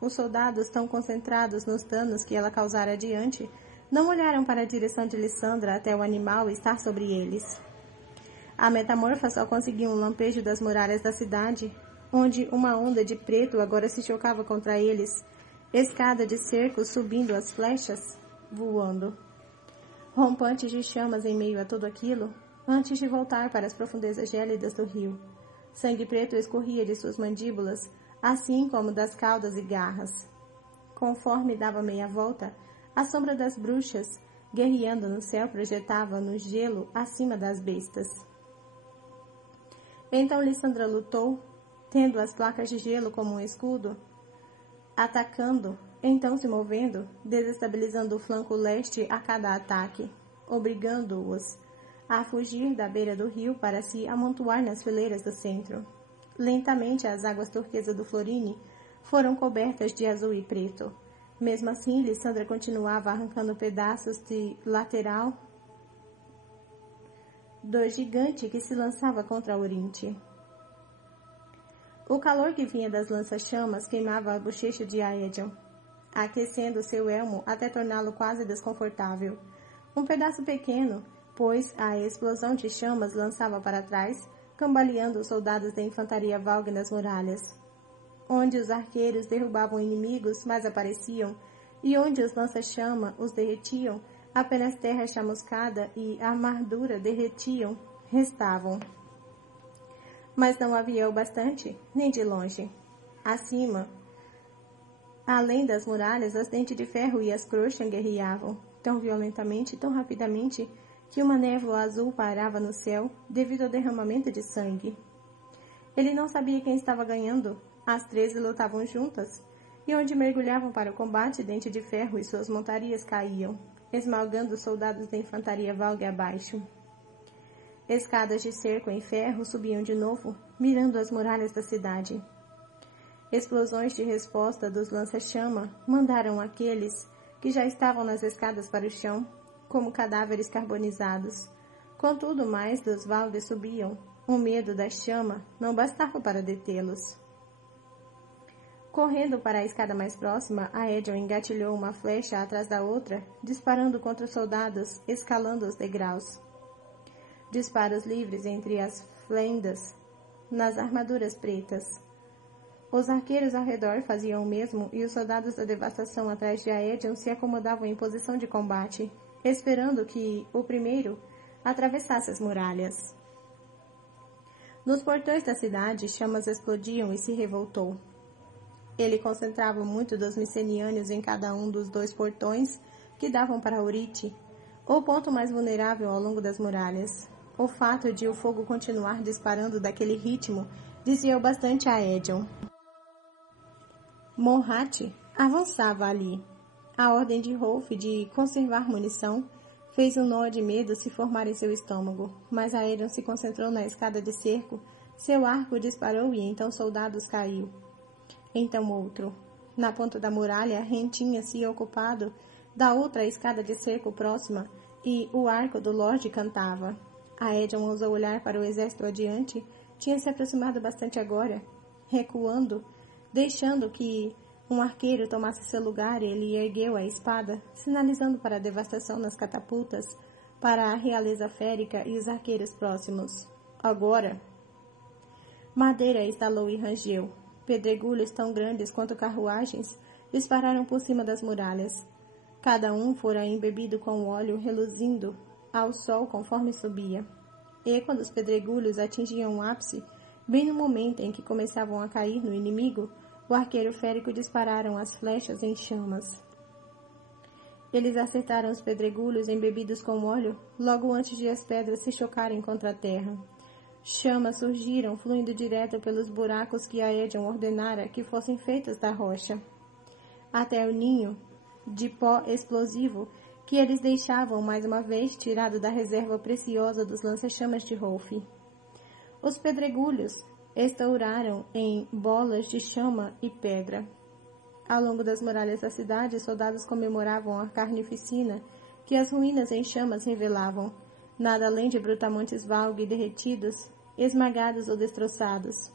Os soldados, tão concentrados nos danos que ela causara adiante, não olharam para a direção de Lissandra até o animal estar sobre eles. A metamorfa só conseguiu um lampejo das muralhas da cidade, onde uma onda de preto agora se chocava contra eles, escada de cerco subindo as flechas, voando. Rompantes de chamas em meio a tudo aquilo, antes de voltar para as profundezas gélidas do rio. Sangue preto escorria de suas mandíbulas, assim como das caudas e garras. Conforme dava meia volta, a sombra das bruxas, guerreando no céu, projetava no gelo acima das bestas. Então Lissandra lutou, tendo as placas de gelo como um escudo, atacando, então se movendo, desestabilizando o flanco leste a cada ataque, obrigando-os a fugir da beira do rio para se amontoar nas fileiras do centro. Lentamente as águas turquesas do Florine foram cobertas de azul e preto. Mesmo assim, Lissandra continuava arrancando pedaços de lateral do gigante que se lançava contra o Orinte. O calor que vinha das lanças-chamas queimava a bochecha de Aedion, aquecendo seu elmo até torná-lo quase desconfortável. Um pedaço pequeno, pois a explosão de chamas lançava para trás, cambaleando os soldados da infantaria Valg nas muralhas. Onde os arqueiros derrubavam inimigos, mas apareciam, e onde os lança-chama os derretiam, apenas terra chamuscada e armadura derretiam, restavam. Mas não havia o bastante, nem de longe. Acima, além das muralhas, as Dentes de Ferro e as Crochan guerreavam, tão violentamente, tão rapidamente, que uma névoa azul pairava no céu devido ao derramamento de sangue. Ele não sabia quem estava ganhando. As 13 lutavam juntas, e onde mergulhavam para o combate, Dente de Ferro e suas montarias caíam, esmagando os soldados da infantaria Valg abaixo. Escadas de cerco em ferro subiam de novo, mirando as muralhas da cidade. Explosões de resposta dos lança-chama mandaram aqueles que já estavam nas escadas para o chão, como cadáveres carbonizados. Contudo, mais dos Valg subiam. O medo da chama não bastava para detê-los. Correndo para a escada mais próxima, Aedion engatilhou uma flecha atrás da outra, disparando contra os soldados, escalando os degraus. Disparos livres entre as flendas, nas armaduras pretas. Os arqueiros ao redor faziam o mesmo e os soldados da devastação atrás de Aedion se acomodavam em posição de combate, esperando que o primeiro atravessasse as muralhas. Nos portões da cidade, chamas explodiam e se revoltou. Ele concentrava muito dos micenianos em cada um dos 2 portões que davam para Orite, o ponto mais vulnerável ao longo das muralhas. O fato de o fogo continuar disparando daquele ritmo dizia bastante a Edion. Morhat avançava ali. A ordem de Rolf de conservar munição fez um nó de medo se formar em seu estômago, mas a Edion se concentrou na escada de cerco, seu arco disparou e então soldados caiu. Então outro. Na ponta da muralha, Ren tinha se ocupado da outra escada de cerco próxima e o arco do Lorde cantava. A Edion ousou olhar para o exército adiante, tinha se aproximado bastante agora, recuando, deixando que um arqueiro tomasse seu lugar. Ele ergueu a espada, sinalizando para a devastação nas catapultas, para a realeza férica e os arqueiros próximos. Agora! Madeira estalou e rangeu. Pedregulhos tão grandes quanto carruagens dispararam por cima das muralhas. Cada um fora embebido com óleo reluzindo ao sol conforme subia. E quando os pedregulhos atingiam o ápice, bem no momento em que começavam a cair no inimigo, o arqueiro férico dispararam as flechas em chamas. Eles acertaram os pedregulhos embebidos com óleo logo antes de as pedras se chocarem contra a terra. Chamas surgiram, fluindo direto pelos buracos que a Edion ordenara que fossem feitos da rocha, até o ninho de pó explosivo que eles deixavam mais uma vez tirado da reserva preciosa dos lança-chamas de Rolf. Os pedregulhos estouraram em bolas de chama e pedra. Ao longo das muralhas da cidade, soldados comemoravam a carnificina que as ruínas em chamas revelavam, nada além de brutamontes valgue derretidos, esmagados ou destroçados.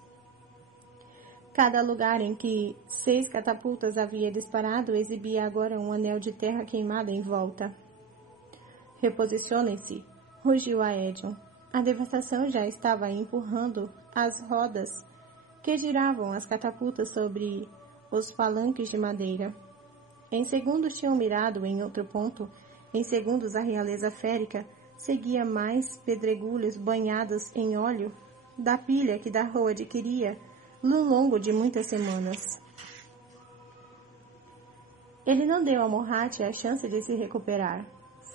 Cada lugar em que 6 catapultas havia disparado exibia agora um anel de terra queimada em volta. Reposicionem-se, rugiu a Edion. A devastação já estava empurrando as rodas que giravam as catapultas sobre os palanques de madeira. Em segundos tinham mirado em outro ponto. Em segundos a realeza férica seguia mais pedregulhos banhados em óleo da pilha que Darrow adquiria no longo de muitas semanas. Ele não deu a Morhat a chance de se recuperar.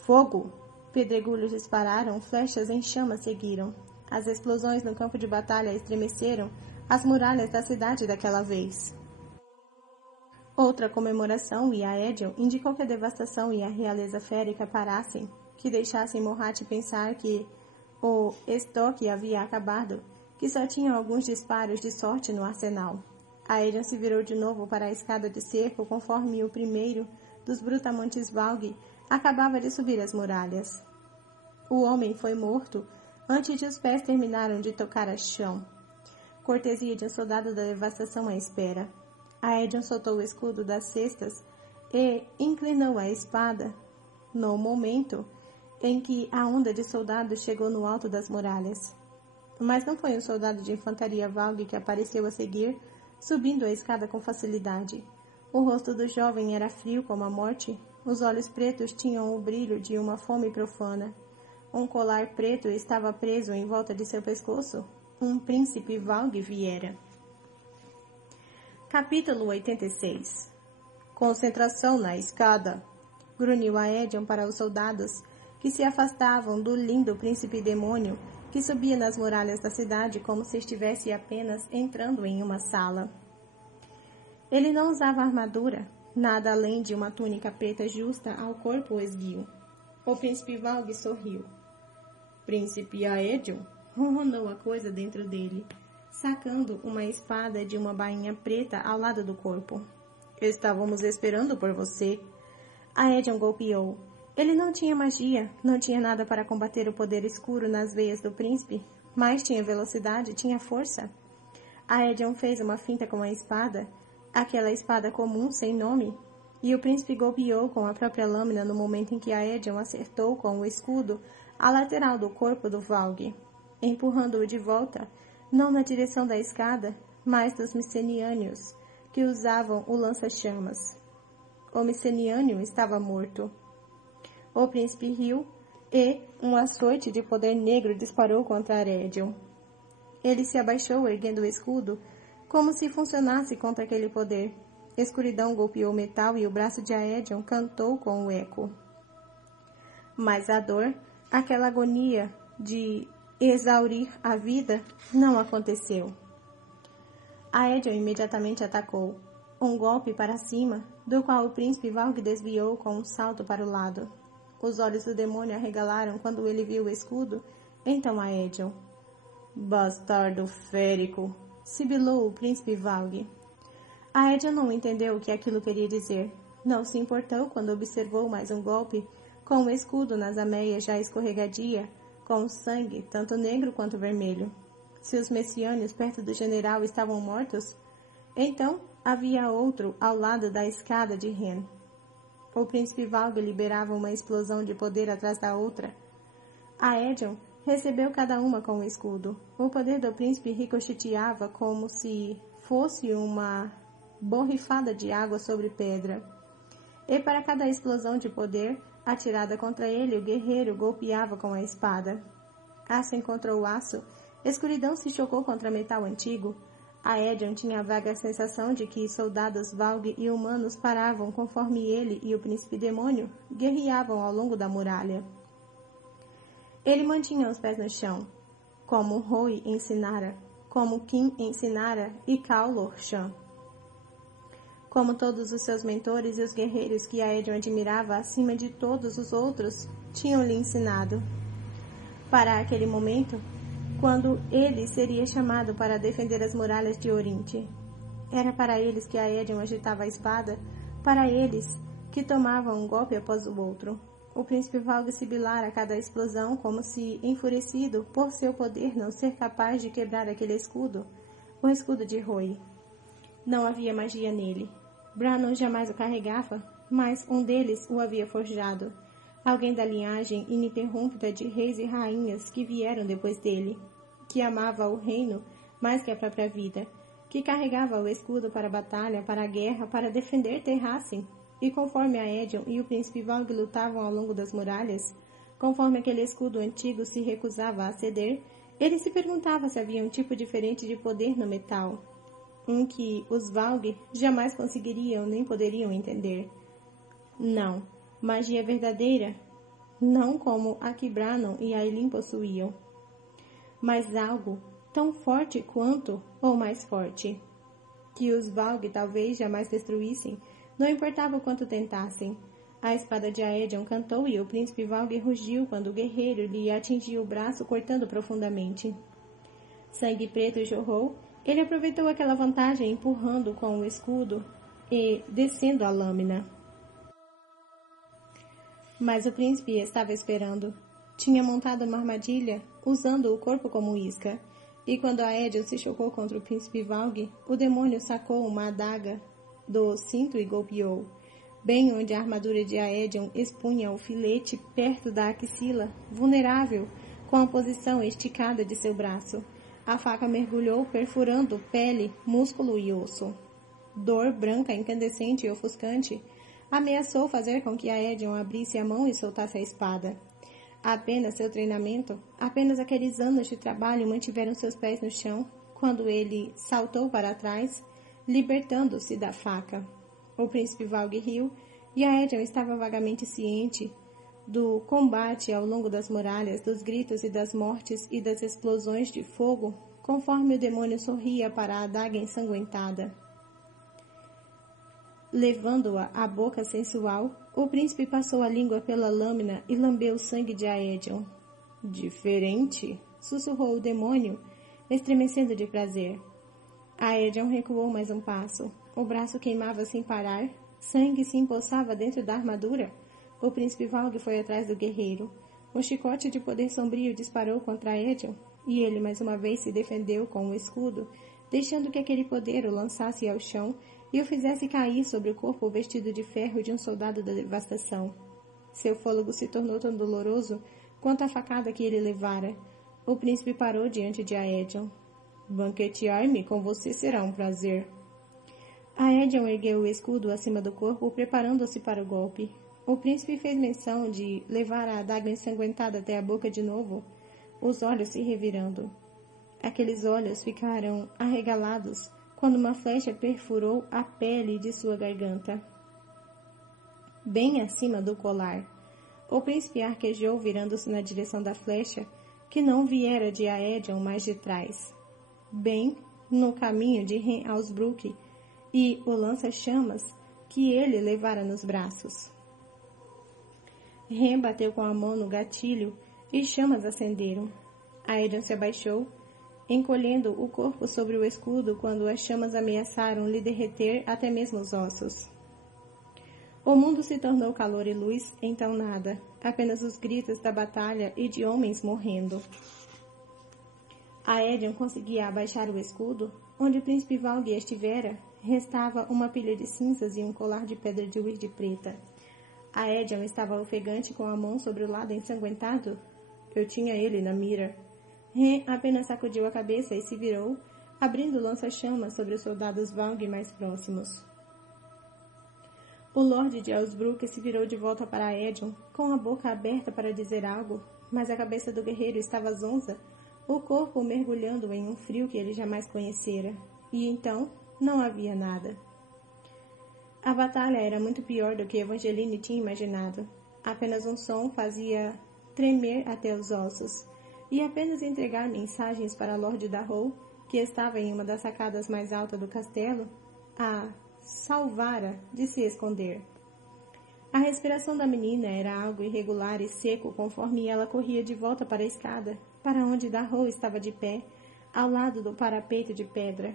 Fogo! Pedregulhos dispararam, flechas em chamas seguiram. As explosões no campo de batalha estremeceram as muralhas da cidade daquela vez. Outra comemoração, e a Edion indicou que a devastação e a realeza férica parassem, que deixassem Morhat pensar que o estoque havia acabado, que só tinham alguns disparos de sorte no arsenal. A Edion se virou de novo para a escada de cerco conforme o primeiro dos brutamontes valgue acabava de subir as muralhas. O homem foi morto antes de os pés terminaram de tocar a chão. Cortesia de um soldado da devastação à espera. A Edion soltou o escudo das cestas e inclinou a espada no momento em que a onda de soldados chegou no alto das muralhas. Mas não foi um soldado de infantaria valgue que apareceu a seguir, subindo a escada com facilidade. O rosto do jovem era frio como a morte. Os olhos pretos tinham o brilho de uma fome profana. Um colar preto estava preso em volta de seu pescoço. Um príncipe valgue viera. Capítulo 86. Concentração na escada, grunhiu a Edion para os soldados que se afastavam do lindo príncipe demônio que subia nas muralhas da cidade como se estivesse apenas entrando em uma sala. Ele não usava armadura, nada além de uma túnica preta justa ao corpo esguio. O príncipe valgue sorriu. Príncipe Aedion, ronronou a coisa dentro dele, sacando uma espada de uma bainha preta ao lado do corpo. Estávamos esperando por você. Aedion golpeou. Ele não tinha magia, não tinha nada para combater o poder escuro nas veias do príncipe, mas tinha velocidade, tinha força. Aedion fez uma finta com a espada, aquela espada comum sem nome, e o príncipe golpeou com a própria lâmina no momento em que Aedion acertou com o escudo a lateral do corpo do valgue, empurrando-o de volta, não na direção da escada, mas dos micenianos, que usavam o lança-chamas. O miceniânio estava morto. O príncipe riu e um açoite de poder negro disparou contra Aedion. Ele se abaixou, erguendo o escudo, como se funcionasse contra aquele poder. Escuridão golpeou o metal e o braço de Aedion cantou com o eco. Mas a dor, aquela agonia de exaurir a vida, não aconteceu. Aedion imediatamente atacou. Um golpe para cima, do qual o príncipe Valg desviou com um salto para o lado. Os olhos do demônio arregalaram quando ele viu o escudo. Então Aedion. Bastardo férico, sibilou o príncipe Valg. Aedion não entendeu o que aquilo queria dizer. Não se importou quando observou mais um golpe, com o escudo nas ameias já escorregadia, com o sangue, tanto negro quanto vermelho. Se os messiânios perto do general estavam mortos, então havia outro ao lado da escada de Ren. O príncipe Valg liberava uma explosão de poder atrás da outra. Aedion recebeu cada uma com o escudo. O poder do príncipe ricocheteava como se fosse uma borrifada de água sobre pedra. E para cada explosão de poder atirada contra ele, o guerreiro golpeava com a espada. Aço encontrou aço, escuridão se chocou contra metal antigo. Aedion tinha a vaga sensação de que soldados Valg e humanos paravam conforme ele e o príncipe demônio guerreavam ao longo da muralha. Ele mantinha os pés no chão, como Roi ensinara, como Kim ensinara e Kaolor Shan. Como todos os seus mentores e os guerreiros que Aedion admirava acima de todos os outros tinham lhe ensinado. Para aquele momento, quando ele seria chamado para defender as muralhas de Orinte. Era para eles que Aedion agitava a espada, para eles que tomavam um golpe após o outro. O príncipe Valg sibilara a cada explosão como se enfurecido por seu poder não ser capaz de quebrar aquele escudo, o escudo de Roi. Não havia magia nele. Brannon jamais o carregava, mas um deles o havia forjado. Alguém da linhagem ininterrupta de reis e rainhas que vieram depois dele, que amava o reino mais que a própria vida, que carregava o escudo para a batalha, para a guerra, para defender Terracin. E conforme Aedion e o príncipe Valg lutavam ao longo das muralhas, conforme aquele escudo antigo se recusava a ceder, ele se perguntava se havia um tipo diferente de poder no metal, um que os Valg jamais conseguiriam nem poderiam entender. Não, magia verdadeira, não como a que Brannon e Ailin possuíam, mas algo tão forte quanto, ou mais forte, que os Valg talvez jamais destruíssem, não importava o quanto tentassem. A espada de Aedion cantou e o príncipe Valg rugiu quando o guerreiro lhe atingiu o braço, cortando profundamente. Sangue preto jorrou. Ele aproveitou aquela vantagem, empurrando com o escudo e descendo a lâmina. Mas o príncipe estava esperando. Tinha montado uma armadilha, usando o corpo como isca. E quando Aedion se chocou contra o príncipe Valg, o demônio sacou uma adaga do cinto e golpeou, bem onde a armadura de Aedion expunha o filete perto da axila, vulnerável, com a posição esticada de seu braço. A faca mergulhou, perfurando pele, músculo e osso. Dor branca, incandescente e ofuscante ameaçou fazer com que Aedion abrisse a mão e soltasse a espada. Apenas seu treinamento, apenas aqueles anos de trabalho mantiveram seus pés no chão, quando ele saltou para trás, libertando-se da faca. O príncipe Valg riu, e Aedion estava vagamente ciente do combate ao longo das muralhas, dos gritos e das mortes e das explosões de fogo, conforme o demônio sorria para a adaga ensanguentada. Levando-a à boca sensual, o príncipe passou a língua pela lâmina e lambeu o sangue de Aedion. Diferente, sussurrou o demônio, estremecendo de prazer. Aedion recuou mais um passo. O braço queimava sem parar. Sangue se empoçava dentro da armadura. O príncipe Valg foi atrás do guerreiro. O chicote de poder sombrio disparou contra Aedion, e ele mais uma vez se defendeu com o escudo, deixando que aquele poder o lançasse ao chão e o fizesse cair sobre o corpo vestido de ferro de um soldado da devastação. Seu fôlego se tornou tão doloroso quanto a facada que ele levara. O príncipe parou diante de Aedion. Banquetear-me com você será um prazer. Aedion ergueu o escudo acima do corpo, preparando-se para o golpe. O príncipe fez menção de levar a adaga ensanguentada até a boca de novo, os olhos se revirando. Aqueles olhos ficaram arregalados quando uma flecha perfurou a pele de sua garganta, bem acima do colar. O príncipe arquejou, virando-se na direção da flecha, que não viera de Aedion, mas de trás, bem no caminho de Ren Osbruck e o lança-chamas que ele levara nos braços. Ren bateu com a mão no gatilho e chamas acenderam. Aedion se abaixou, encolhendo o corpo sobre o escudo quando as chamas ameaçaram lhe derreter até mesmo os ossos. O mundo se tornou calor e luz, então nada, apenas os gritos da batalha e de homens morrendo. Aedion conseguia abaixar o escudo. Onde o príncipe Valg estivera, restava uma pilha de cinzas e um colar de pedra de Wyrd preta. Aedion estava ofegante com a mão sobre o lado ensanguentado. Eu tinha ele na mira. Ren apenas sacudiu a cabeça e se virou, abrindo o lança-chamas sobre os soldados Valg mais próximos. O Lorde de Osbruck se virou de volta para Aedion, com a boca aberta para dizer algo, mas a cabeça do guerreiro estava zonza, o corpo mergulhando em um frio que ele jamais conhecera, e então não havia nada. A batalha era muito pior do que Evangeline tinha imaginado. Apenas um som fazia tremer até os ossos, e apenas entregar mensagens para Lord Darrow, que estava em uma das sacadas mais altas do castelo, a salvara de se esconder. A respiração da menina era algo irregular e seco conforme ela corria de volta para a escada, para onde Darrow estava de pé, ao lado do parapeito de pedra,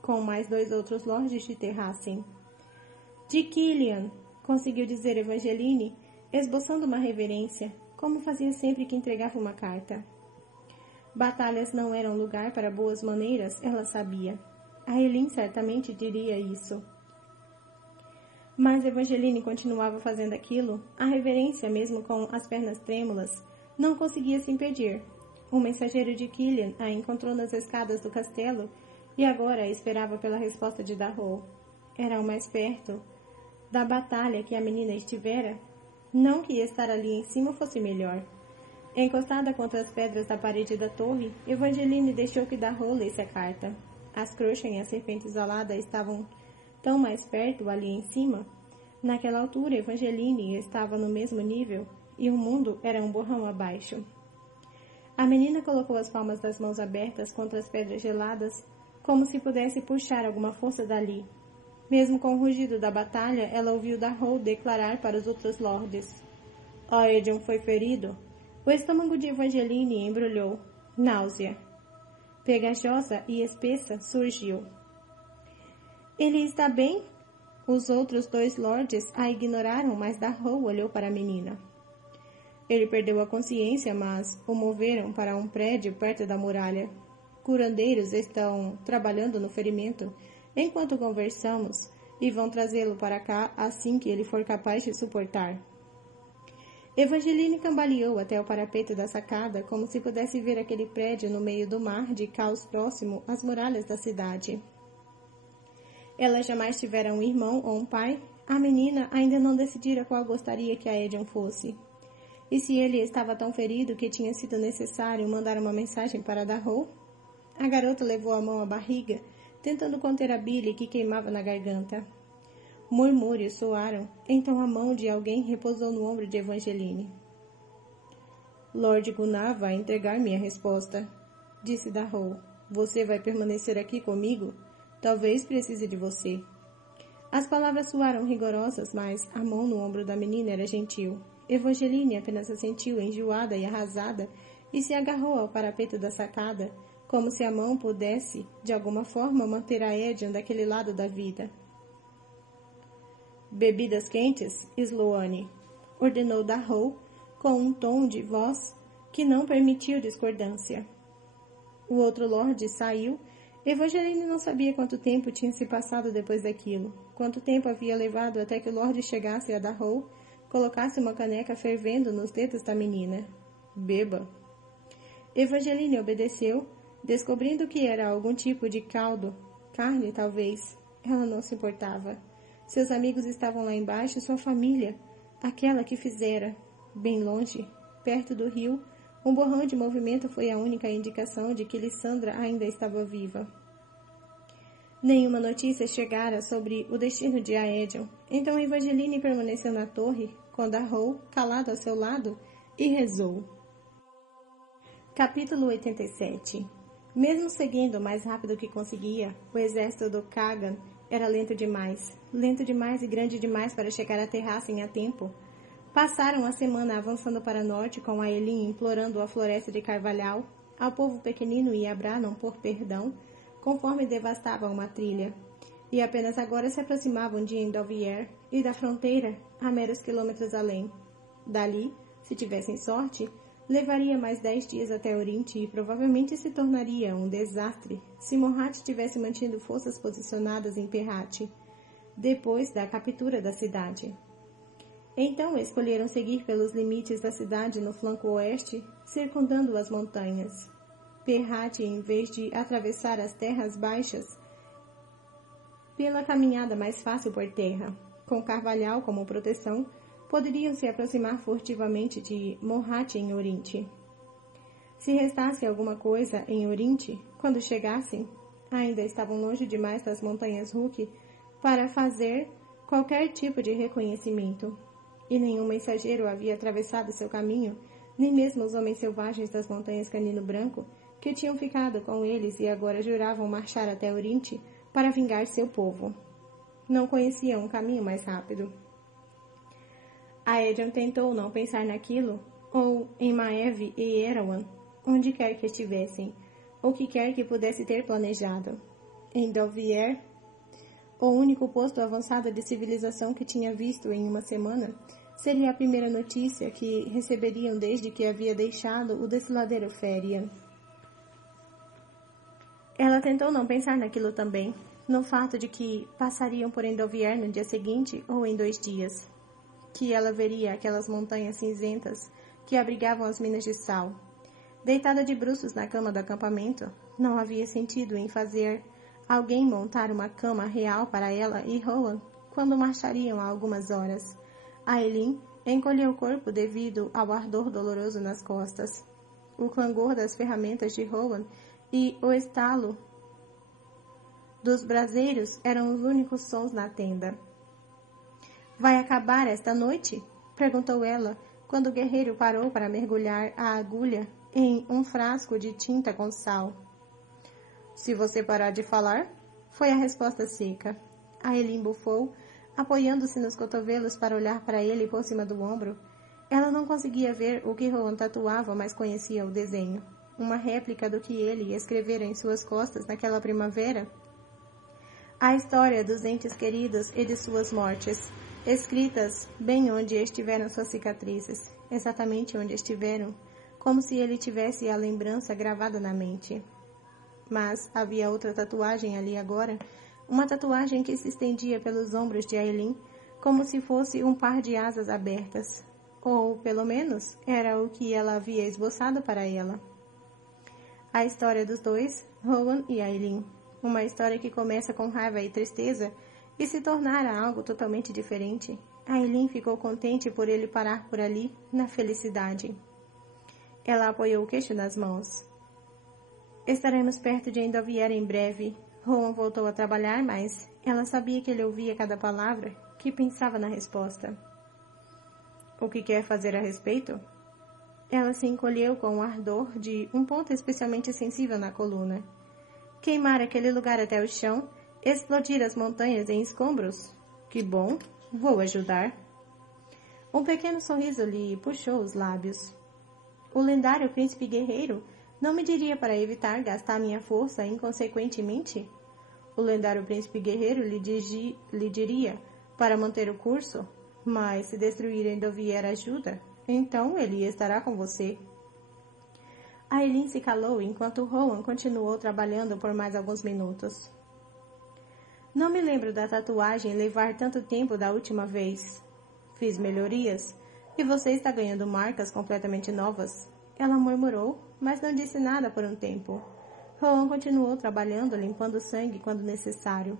com mais 2 outros lordes de Terrassen. De Killian, conseguiu dizer Evangeline, esboçando uma reverência, como fazia sempre que entregava uma carta. Batalhas não eram lugar para boas maneiras, ela sabia. A Elin certamente diria isso. Mas Evangeline continuava fazendo aquilo, a reverência, mesmo com as pernas trêmulas, não conseguia se impedir. O mensageiro de Killian a encontrou nas escadas do castelo e agora a esperava pela resposta de Darrow. Era o mais perto da batalha que a menina estivera, não que estar ali em cima fosse melhor. Encostada contra as pedras da parede da torre, Evangeline deixou que Darrow lesse a carta. As Crochan e a serpente alada estavam tão mais perto ali em cima. Naquela altura, Evangeline estava no mesmo nível e o mundo era um borrão abaixo. A menina colocou as palmas das mãos abertas contra as pedras geladas, como se pudesse puxar alguma força dali. Mesmo com o rugido da batalha, ela ouviu Darrow declarar para os outros lordes. Aedion foi ferido. O estômago de Evangeline embrulhou. Náusea pegajosa e espessa surgiu. Ele está bem? Os outros 2 lordes a ignoraram, mas Darrow olhou para a menina. Ele perdeu a consciência, mas o moveram para um prédio perto da muralha. Curandeiros estão trabalhando no ferimento enquanto conversamos e vão trazê-lo para cá assim que ele for capaz de suportar. Evangeline cambaleou até o parapeito da sacada, como se pudesse ver aquele prédio no meio do mar de caos próximo às muralhas da cidade. Ela jamais tivera um irmão ou um pai. A menina ainda não decidira qual gostaria que Aedion fosse. E se ele estava tão ferido que tinha sido necessário mandar uma mensagem para Darrow? A garota levou a mão à barriga, tentando conter a bile que queimava na garganta. Murmúrios soaram, então a mão de alguém repousou no ombro de Evangeline. Lord Gunnar vai entregar-me a resposta, disse Darrow. Você vai permanecer aqui comigo? Talvez precise de você. As palavras soaram rigorosas, mas a mão no ombro da menina era gentil. Evangeline apenas assentiu, enjoada e arrasada, e se agarrou ao parapeito da sacada, como se a mão pudesse, de alguma forma, manter a Aedion daquele lado da vida. Bebidas quentes, Sloane, ordenou Darrow, com um tom de voz que não permitiu discordância. O outro lorde saiu. Evangeline não sabia quanto tempo tinha se passado depois daquilo, quanto tempo havia levado até que o lorde chegasse a Darrow, colocasse uma caneca fervendo nos dedos da menina. Beba. Evangeline obedeceu, descobrindo que era algum tipo de caldo, carne talvez. Ela não se importava. Seus amigos estavam lá embaixo, sua família, aquela que fizera, bem longe, perto do rio. Um borrão de movimento foi a única indicação de que Lissandra ainda estava viva. Nenhuma notícia chegara sobre o destino de Aedion, então Evangeline permaneceu na torre, com Darrow calado ao seu lado, e rezou. Capítulo 87. Mesmo seguindo o mais rápido que conseguia, o exército do Kagan era lento demais e grande demais para chegar a Terrassen a tempo. Passaram a semana avançando para norte com Aelin implorando a floresta de Carvalhal, ao povo pequenino e a Brannon por perdão, conforme devastavam uma trilha, e apenas agora se aproximavam de Endovier e da fronteira a meros quilômetros além. Dali, se tivessem sorte, levaria mais 10 dias até Orinte e provavelmente se tornaria um desastre se Morhat tivesse mantido forças posicionadas em Perrate, depois da captura da cidade. Então escolheram seguir pelos limites da cidade no flanco oeste, circundando as montanhas. Perrate, em vez de atravessar as terras baixas, pela caminhada mais fácil por terra, com Carvalhal como proteção, poderiam se aproximar furtivamente de Morhat em Orinte. Se restasse alguma coisa em Orinte, quando chegassem, ainda estavam longe demais das montanhas Rook para fazer qualquer tipo de reconhecimento, e nenhum mensageiro havia atravessado seu caminho, nem mesmo os homens selvagens das montanhas Canino Branco, que tinham ficado com eles e agora juravam marchar até Orinte para vingar seu povo. Não conheciam um caminho mais rápido. Aedion tentou não pensar naquilo, ou em Maeve e Erawan, onde quer que estivessem, ou que quer que pudesse ter planejado. Em Dovier, o único posto avançado de civilização que tinha visto em uma semana, seria a primeira notícia que receberiam desde que havia deixado o desfiladeiro Ferian. Ela tentou não pensar naquilo também, no fato de que passariam por Endovier no dia seguinte ou em 2 dias, que ela veria aquelas montanhas cinzentas que abrigavam as minas de sal. Deitada de bruços na cama do acampamento, não havia sentido em fazer alguém montar uma cama real para ela e Rowan quando marchariam há algumas horas. Aelin encolheu o corpo devido ao ardor doloroso nas costas. O clangor das ferramentas de Rowan e o estalo dos braseiros eram os únicos sons na tenda. "Vai acabar esta noite?" perguntou ela, quando o guerreiro parou para mergulhar a agulha em um frasco de tinta com sal. "Se você parar de falar", foi a resposta seca. Aelin bufou, apoiando-se nos cotovelos para olhar para ele por cima do ombro. Ela não conseguia ver o que Rowan tatuava, mas conhecia o desenho. Uma réplica do que ele escrevera em suas costas naquela primavera. A história dos entes queridos e de suas mortes, escritas bem onde estiveram suas cicatrizes, exatamente onde estiveram, como se ele tivesse a lembrança gravada na mente. Mas havia outra tatuagem ali agora, uma tatuagem que se estendia pelos ombros de Aelin, como se fosse um par de asas abertas, ou, pelo menos, era o que ela havia esboçado para ela. A história dos dois, Rowan e Aelin, uma história que começa com raiva e tristeza e se tornara algo totalmente diferente. Aelin ficou contente por ele parar por ali, na felicidade. Ela apoiou o queixo nas mãos. "Estaremos perto de Endovier em breve." Rowan voltou a trabalhar, mas ela sabia que ele ouvia cada palavra, que pensava na resposta. "O que quer fazer a respeito?" Ela se encolheu com o ardor de um ponto especialmente sensível na coluna. "Queimar aquele lugar até o chão, explodir as montanhas em escombros? Que bom, vou ajudar." Um pequeno sorriso lhe puxou os lábios. "O lendário príncipe guerreiro não me diria para evitar gastar minha força inconsequentemente?" "O lendário príncipe guerreiro lhe diria para manter o curso, mas se destruir Endovier ajuda, então ele estará com você." Aelin se calou enquanto Rowan continuou trabalhando por mais alguns minutos. "Não me lembro da tatuagem levar tanto tempo da última vez. Fiz melhorias, e você está ganhando marcas completamente novas." Ela murmurou, mas não disse nada por um tempo. Rowan continuou trabalhando, limpando sangue quando necessário.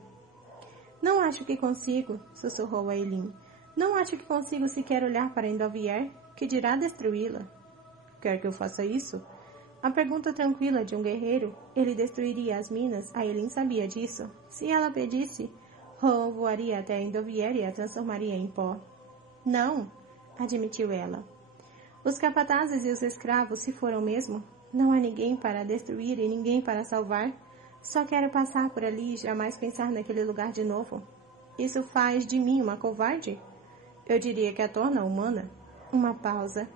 "Não acho que consigo", sussurrou Aelin. "Não acho que consigo sequer olhar para Endovier, que dirá destruí-la." "Quer que eu faça isso?" A pergunta tranquila de um guerreiro, ele destruiria as minas, Aelin sabia disso. Se ela pedisse, Rohan voaria até Endovier e a transformaria em pó. Não, admitiu ela. Os capatazes e os escravos se foram mesmo. Não há ninguém para destruir e ninguém para salvar. Só quero passar por ali e jamais pensar naquele lugar de novo. Isso faz de mim uma covarde? Eu diria que a torna humana. Uma pausa.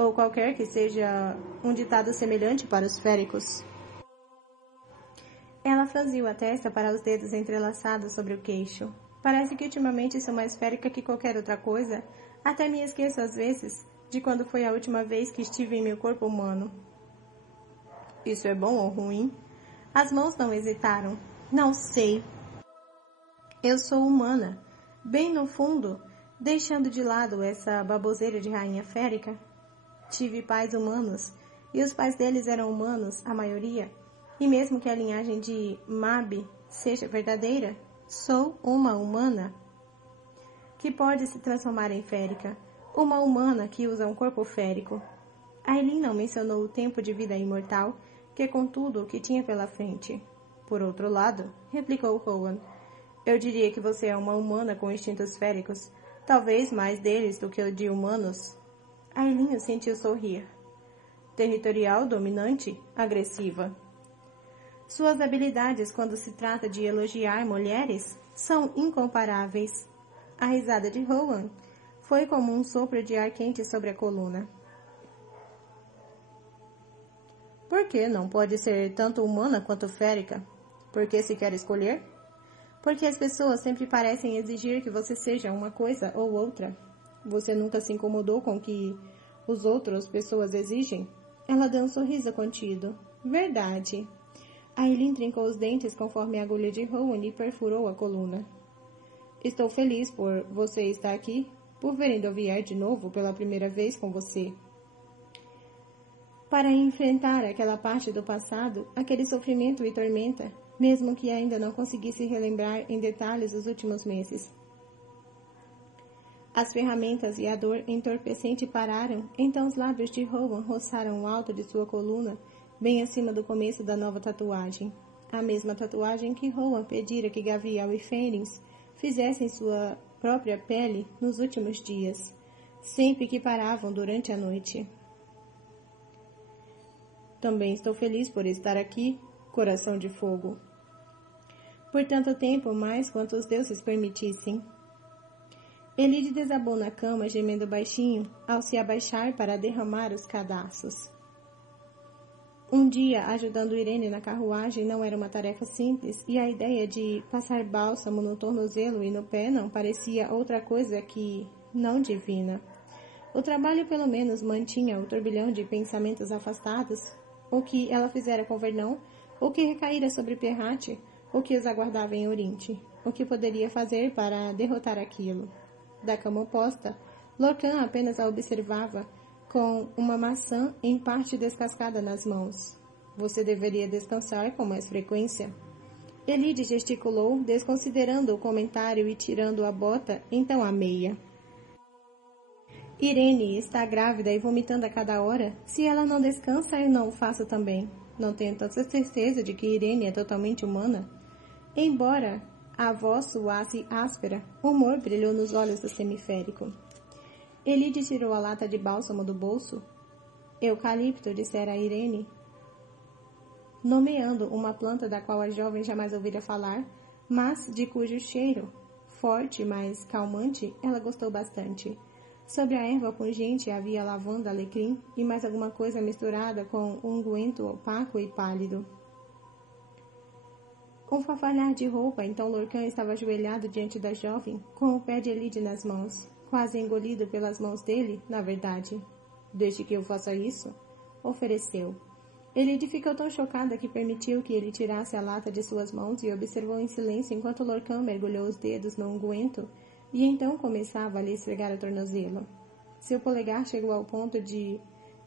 Ou qualquer que seja um ditado semelhante para os féricos. Ela franziu a testa para os dedos entrelaçados sobre o queixo. Parece que ultimamente sou mais férica que qualquer outra coisa. Até me esqueço às vezes de quando foi a última vez que estive em meu corpo humano. Isso é bom ou ruim? As mãos não hesitaram. Não sei. Eu sou humana. Bem no fundo, deixando de lado essa baboseira de rainha férica. Tive pais humanos, e os pais deles eram humanos, a maioria. E mesmo que a linhagem de Mab seja verdadeira, sou uma humana que pode se transformar em férica. Uma humana que usa um corpo férico. Aelin não mencionou o tempo de vida imortal, que contudo o que tinha pela frente. Por outro lado, replicou Rohan, eu diria que você é uma humana com instintos féricos, talvez mais deles do que o de humanos. Aelin o sentiu sorrir. Territorial, dominante, agressiva. Suas habilidades quando se trata de elogiar mulheres são incomparáveis. A risada de Rohan foi como um sopro de ar quente sobre a coluna. Por que não pode ser tanto humana quanto férica? Por que se quer escolher? Porque as pessoas sempre parecem exigir que você seja uma coisa ou outra. Você nunca se incomodou com o que os outros pessoas exigem? Ela deu um sorriso contido. Verdade. Aelin trincou os dentes conforme a agulha de Rohan lhe perfurou a coluna. Estou feliz por você estar aqui, por ver Endovier de novo pela primeira vez com você. Para enfrentar aquela parte do passado, aquele sofrimento e tormenta, mesmo que ainda não conseguisse relembrar em detalhes os últimos meses. As ferramentas e a dor entorpecente pararam, então os lábios de Rohan roçaram o alto de sua coluna, bem acima do começo da nova tatuagem. A mesma tatuagem que Rohan pedira que Gavial e Fênix fizessem sua própria pele nos últimos dias, sempre que paravam durante a noite. Também estou feliz por estar aqui, coração de fogo. Por tanto tempo, mais quanto os deuses permitissem. Elide desabou na cama, gemendo baixinho, ao se abaixar para derramar os cadastros. Um dia, ajudando Irene na carruagem não era uma tarefa simples, e a ideia de passar bálsamo no tornozelo e no pé não parecia outra coisa que não divina. O trabalho pelo menos mantinha o turbilhão de pensamentos afastados, o que ela fizera com Vernon, o que recaíra sobre Perrate, o que os aguardava em Orinte, o que poderia fazer para derrotar aquilo. Da cama oposta, Lorcan apenas a observava, com uma maçã em parte descascada nas mãos. Você deveria descansar com mais frequência. Elide gesticulou, desconsiderando o comentário e tirando a bota, então a meia. Irene está grávida e vomitando a cada hora. Se ela não descansa, eu não o faço também. Não tenho tanta certeza de que Irene é totalmente humana. Embora a voz soasse áspera, o humor brilhou nos olhos do semiférico. Elide tirou a lata de bálsamo do bolso. Eucalipto, dissera a Irene, nomeando uma planta da qual a jovem jamais ouvira falar, mas de cujo cheiro, forte, mas calmante, ela gostou bastante. Sobre a erva pungente havia lavanda, alecrim e mais alguma coisa misturada com um unguento opaco e pálido. Com farfalhar de roupa, então Lorcan estava ajoelhado diante da jovem, com o pé de Elide nas mãos, quase engolido pelas mãos dele, na verdade. Desde que eu faça isso, ofereceu. Elide ficou tão chocada que permitiu que ele tirasse a lata de suas mãos e observou em silêncio enquanto Lorcan mergulhou os dedos no unguento e então começava a lhe esfregar o tornozelo. Seu polegar chegou ao ponto de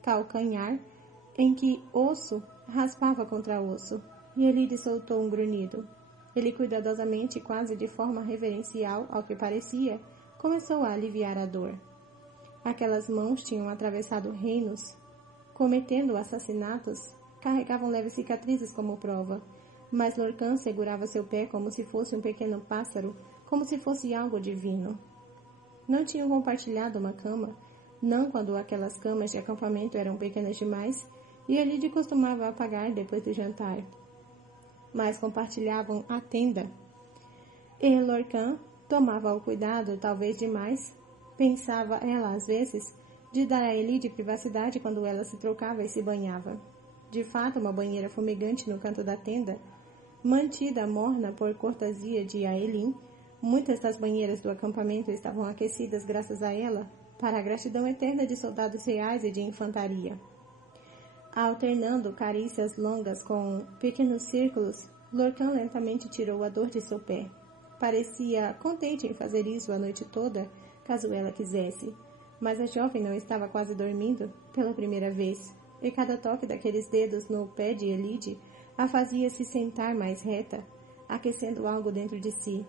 calcanhar, em que osso raspava contra osso, e Elide soltou um grunhido. Ele cuidadosamente, quase de forma reverencial, ao que parecia, começou a aliviar a dor. Aquelas mãos tinham atravessado reinos, cometendo assassinatos, carregavam leves cicatrizes como prova, mas Lorcan segurava seu pé como se fosse um pequeno pássaro, como se fosse algo divino. Não tinham compartilhado uma cama, não quando aquelas camas de acampamento eram pequenas demais, e Elide costumava apagar depois do jantar. Mas compartilhavam a tenda. E Lorcan tomava o cuidado, talvez demais, pensava ela às vezes, de dar a Elide privacidade quando ela se trocava e se banhava. De fato, uma banheira fumegante no canto da tenda, mantida morna por cortesia de Aelin, muitas das banheiras do acampamento estavam aquecidas graças a ela, para a gratidão eterna de soldados reais e de infantaria. Alternando carícias longas com pequenos círculos, Lorcan lentamente tirou a dor de seu pé. Parecia contente em fazer isso a noite toda, caso ela quisesse, mas a jovem não estava quase dormindo pela primeira vez, e cada toque daqueles dedos no pé de Elide a fazia se sentar mais reta, aquecendo algo dentro de si.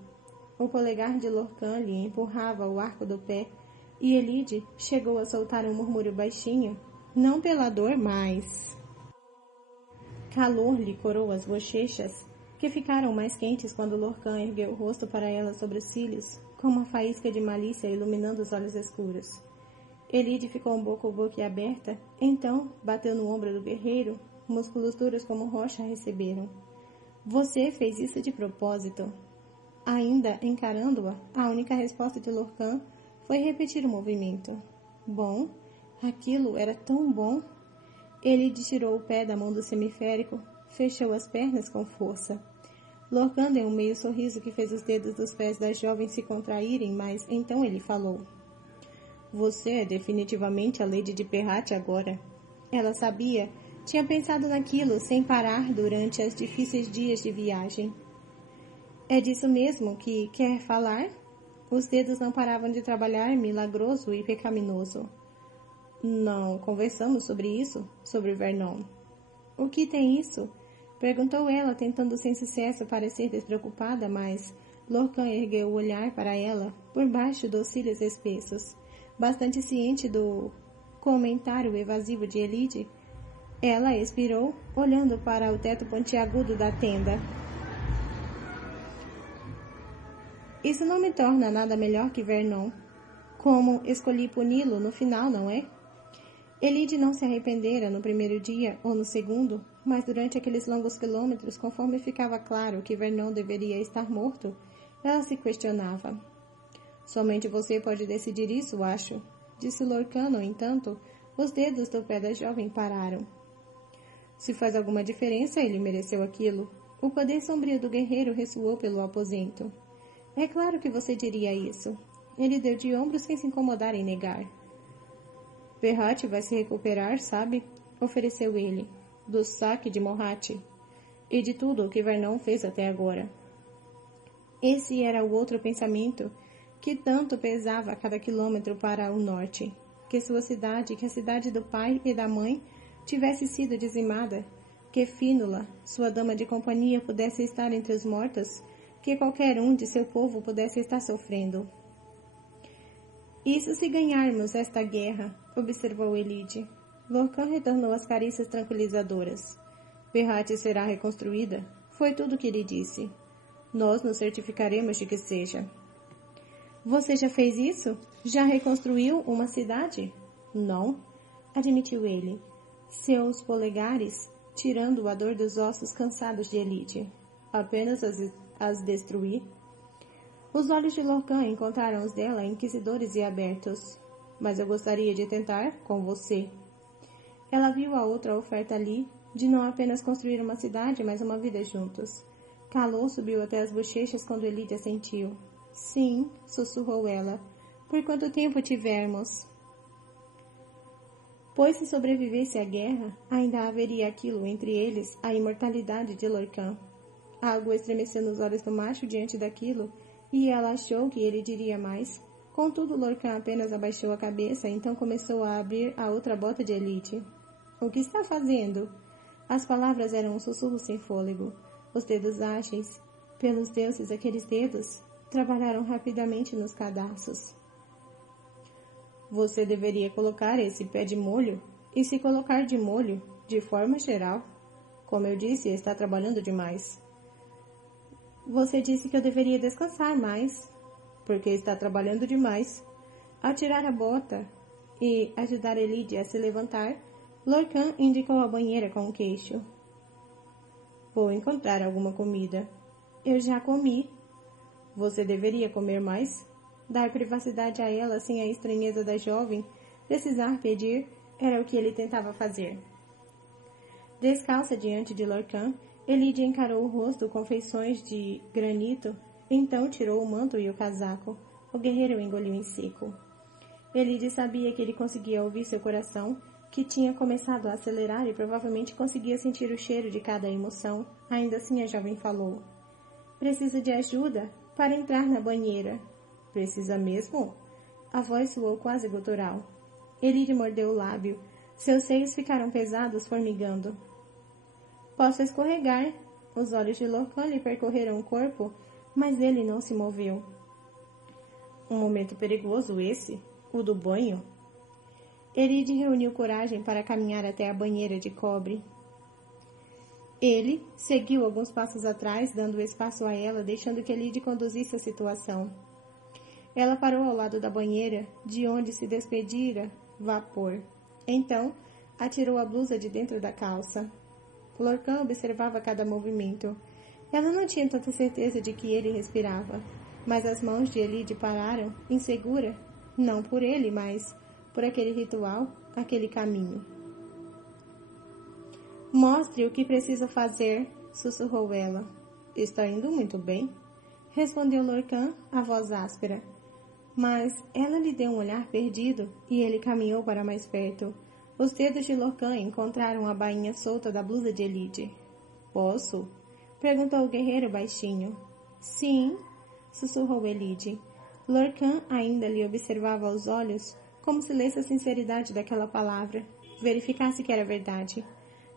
O polegar de Lorcan lhe empurrava o arco do pé, e Elide chegou a soltar um murmúrio baixinho, não pela dor, mas... Calor lhe corou as bochechas, que ficaram mais quentes quando Lorcan ergueu o rosto para ela sobre os cílios, com uma faísca de malícia iluminando os olhos escuros. Elide ficou um pouco boquiaberta, então bateu no ombro do guerreiro, músculos duros como rocha receberam. Você fez isso de propósito. Ainda encarando-a, a única resposta de Lorcan foi repetir o movimento. Bom, aquilo era tão bom. Elide tirou o pé da mão do semiférico, fechou as pernas com força. Lorcan deu um meio sorriso que fez os dedos dos pés da jovem se contraírem, mas então ele falou. Você é definitivamente a Lady de Perrate agora. Ela sabia, tinha pensado naquilo sem parar durante os difíceis dias de viagem. É disso mesmo que quer falar? Os dedos não paravam de trabalhar, milagroso e pecaminoso. Não conversamos sobre isso, sobre Vernon. O que tem isso? Perguntou ela, tentando sem sucesso parecer despreocupada, mas Lorcan ergueu o olhar para ela, por baixo dos cílios espessos. Bastante ciente do comentário evasivo de Elide, ela expirou, olhando para o teto pontiagudo da tenda. Isso não me torna nada melhor que Vernon. Como escolhi puni-lo no final, não é? Elide não se arrependera no primeiro dia ou no segundo, mas durante aqueles longos quilômetros, conforme ficava claro que Vernon deveria estar morto, ela se questionava. Somente você pode decidir isso, acho, disse Lorcan, no entanto, os dedos do pé da jovem pararam. Se faz alguma diferença, ele mereceu aquilo. O poder sombrio do guerreiro ressoou pelo aposento. É claro que você diria isso. Ele deu de ombros sem se incomodar em negar. Perrate vai se recuperar, sabe? Ofereceu ele, do saque de Morhat, e de tudo o que Vernon fez até agora. Esse era o outro pensamento que tanto pesava a cada quilômetro para o norte, que sua cidade, que a cidade do pai e da mãe, tivesse sido dizimada, que Fínula, sua dama de companhia, pudesse estar entre os mortos, que qualquer um de seu povo pudesse estar sofrendo. Isso se ganharmos esta guerra, observou Elide. Lorcan retornou as carícias tranquilizadoras. Perrate será reconstruída, foi tudo o que ele disse. Nós nos certificaremos de que seja. Você já fez isso? Já reconstruiu uma cidade? Não, admitiu ele, seus polegares tirando a dor dos ossos cansados de Elide. Apenas as destruí. Os olhos de Lorcan encontraram os dela inquisidores e abertos. Mas eu gostaria de tentar com você. Ela viu a outra oferta ali, de não apenas construir uma cidade, mas uma vida juntos. Calor subiu até as bochechas quando Elide assentiu. Sim, sussurrou ela, por quanto tempo tivermos. Pois se sobrevivesse à guerra, ainda haveria aquilo entre eles, a imortalidade de Lorcan. Algo estremeceu nos olhos do macho diante daquilo, e ela achou que ele diria mais. Contudo, Lorcan apenas abaixou a cabeça, então começou a abrir a outra bota de Elide. O que está fazendo? As palavras eram um sussurro sem fôlego. Os dedos ágeis, pelos deuses, aqueles dedos, trabalharam rapidamente nos cadarços. Você deveria colocar esse pé de molho, e se colocar de molho, de forma geral. Como eu disse, está trabalhando demais. Você disse que eu deveria descansar mais, porque está trabalhando demais. Ao tirar a bota e ajudar Elide a se levantar, Lorcan indicou a banheira com o queixo. Vou encontrar alguma comida. Eu já comi. Você deveria comer mais? Dar privacidade a ela sem a estranheza da jovem, precisar pedir, era o que ele tentava fazer. Descalça diante de Lorcan, Elide encarou o rosto com feições de granito, então tirou o manto e o casaco. O guerreiro engoliu em seco. Elide sabia que ele conseguia ouvir seu coração, que tinha começado a acelerar e provavelmente conseguia sentir o cheiro de cada emoção. Ainda assim a jovem falou. Precisa de ajuda para entrar na banheira. Precisa mesmo? A voz soou quase gutural. Elide mordeu o lábio. Seus seios ficaram pesados, formigando. Posso escorregar. Os olhos de Lorcan lhe percorreram o corpo, mas ele não se moveu. Um momento perigoso esse, o do banho. Elide reuniu coragem para caminhar até a banheira de cobre. Ele seguiu alguns passos atrás, dando espaço a ela, deixando que Elide conduzisse a situação. Ela parou ao lado da banheira, de onde se despedira vapor. Então, atirou a blusa de dentro da calça. Lorcan observava cada movimento. Ela não tinha tanta certeza de que ele respirava, mas as mãos de Elide pararam, insegura, não por ele, mas por aquele ritual, aquele caminho. Mostre o que precisa fazer, sussurrou ela. Está indo muito bem, respondeu Lorcan, a voz áspera. Mas ela lhe deu um olhar perdido e ele caminhou para mais perto. Os dedos de Lorcan encontraram a bainha solta da blusa de Elide. Posso? Perguntou o guerreiro baixinho. Sim, sussurrou Elide. Lorcan ainda lhe observava aos olhos, como se lesse a sinceridade daquela palavra, verificasse que era verdade.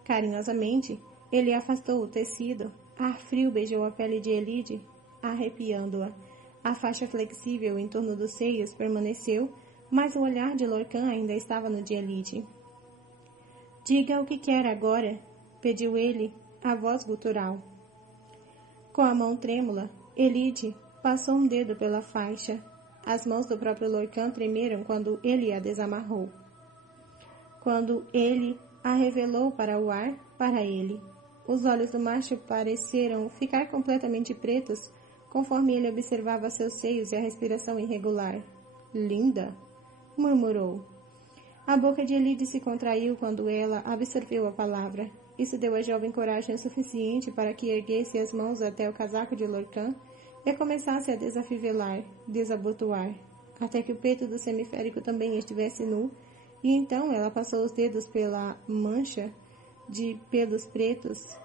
Carinhosamente, ele afastou o tecido. Ar frio beijou a pele de Elide, arrepiando-a. A faixa flexível em torno dos seios permaneceu, mas o olhar de Lorcan ainda estava no de Elide. Diga o que quer agora, pediu ele, a voz gutural. Com a mão trêmula, Elide passou um dedo pela faixa. As mãos do próprio Lorcan tremeram quando ele a desamarrou. Quando ele a revelou para o ar, para ele. Os olhos do macho pareceram ficar completamente pretos, conforme ele observava seus seios e a respiração irregular. Linda, murmurou. A boca de Elide se contraiu quando ela absorveu a palavra. Isso deu à jovem coragem o suficiente para que erguesse as mãos até o casaco de Lorcan e começasse a desafivelar, desabotoar, até que o peito do semiférico também estivesse nu, e então ela passou os dedos pela mancha de pelos pretos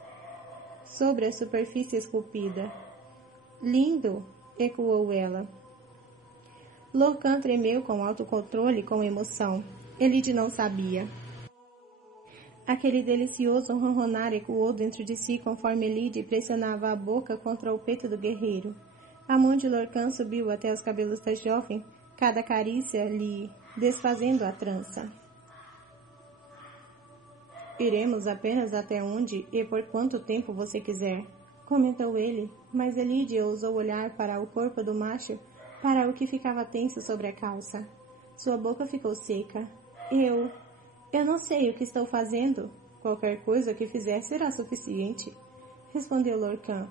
sobre a superfície esculpida. Lindo! Ecoou ela. Lorcan tremeu com autocontrole e com emoção. Elide não sabia. Aquele delicioso ronronar ecoou dentro de si conforme Elide pressionava a boca contra o peito do guerreiro. A mão de Lorcan subiu até os cabelos da jovem, cada carícia lhe desfazendo a trança. Iremos apenas até onde e por quanto tempo você quiser, comentou ele, mas Elide ousou olhar para o corpo do macho, para o que ficava tenso sobre a calça. Sua boca ficou seca. Eu não sei o que estou fazendo. Qualquer coisa que fizer será suficiente, respondeu Lorcan.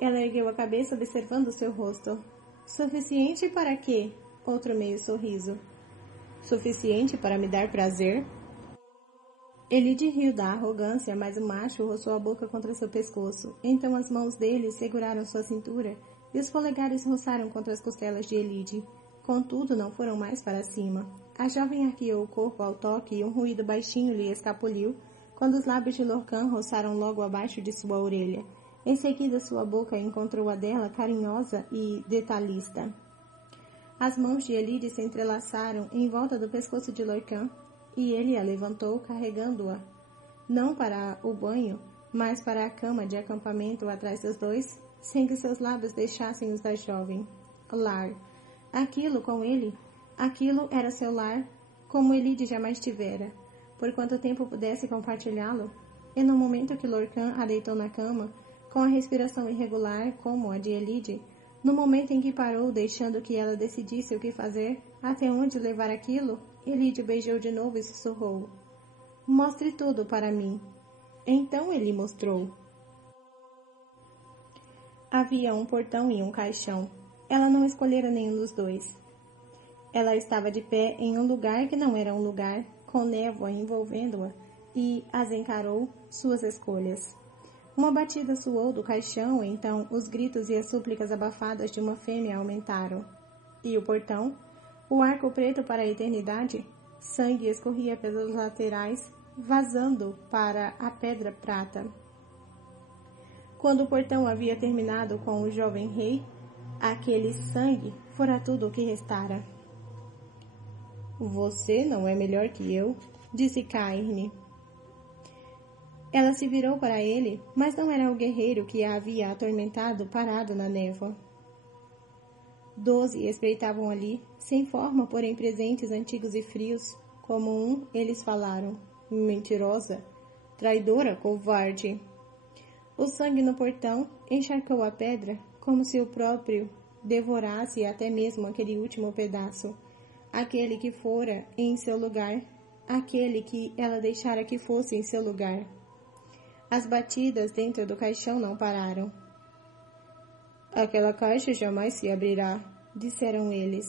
Ela ergueu a cabeça observando seu rosto. Suficiente para quê? Outro meio sorriso. Suficiente para me dar prazer? Elide riu da arrogância, mas o macho roçou a boca contra seu pescoço. Então as mãos dele seguraram sua cintura e os polegares roçaram contra as costelas de Elide. Contudo, não foram mais para cima. A jovem arqueou o corpo ao toque e um ruído baixinho lhe escapuliu quando os lábios de Lorcan roçaram logo abaixo de sua orelha. Em seguida, sua boca encontrou a dela carinhosa e detalhista. As mãos de Elide se entrelaçaram em volta do pescoço de Lorcan e ele a levantou, carregando-a, não para o banho, mas para a cama de acampamento atrás dos dois, sem que seus lábios deixassem os da jovem. Lar. Aquilo com ele, aquilo era seu lar, como Elide jamais tivera. por quanto tempo pudesse compartilhá-lo, e no momento que Lorcan a deitou na cama, com a respiração irregular como a de Elide, no momento em que parou, deixando que ela decidisse o que fazer, até onde levar aquilo, Elide beijou de novo e sussurrou: "Mostre tudo para mim." Então ele mostrou. Havia um portão e um caixão. Ela não escolhera nenhum dos dois. Ela estava de pé em um lugar que não era um lugar, com névoa envolvendo-a, e as encarou suas escolhas. Uma batida soou do caixão, então os gritos e as súplicas abafadas de uma fêmea aumentaram. E o portão? O arco preto para a eternidade? Sangue escorria pelas laterais, vazando para a pedra prata. Quando o portão havia terminado com o jovem rei, aquele sangue fora tudo o que restara. "Você não é melhor que eu", disse Cairne. Ela se virou para ele, mas não era o guerreiro que a havia atormentado parado na névoa. 12 espreitavam ali, sem forma, porém presentes, antigos e frios. Como um, eles falaram: "Mentirosa, traidora, covarde." O sangue no portão encharcou a pedra, como se o próprio devorasse até mesmo aquele último pedaço, aquele que fora em seu lugar, aquele que ela deixara que fosse em seu lugar. As batidas dentro do caixão não pararam. "Aquela caixa jamais se abrirá", disseram eles.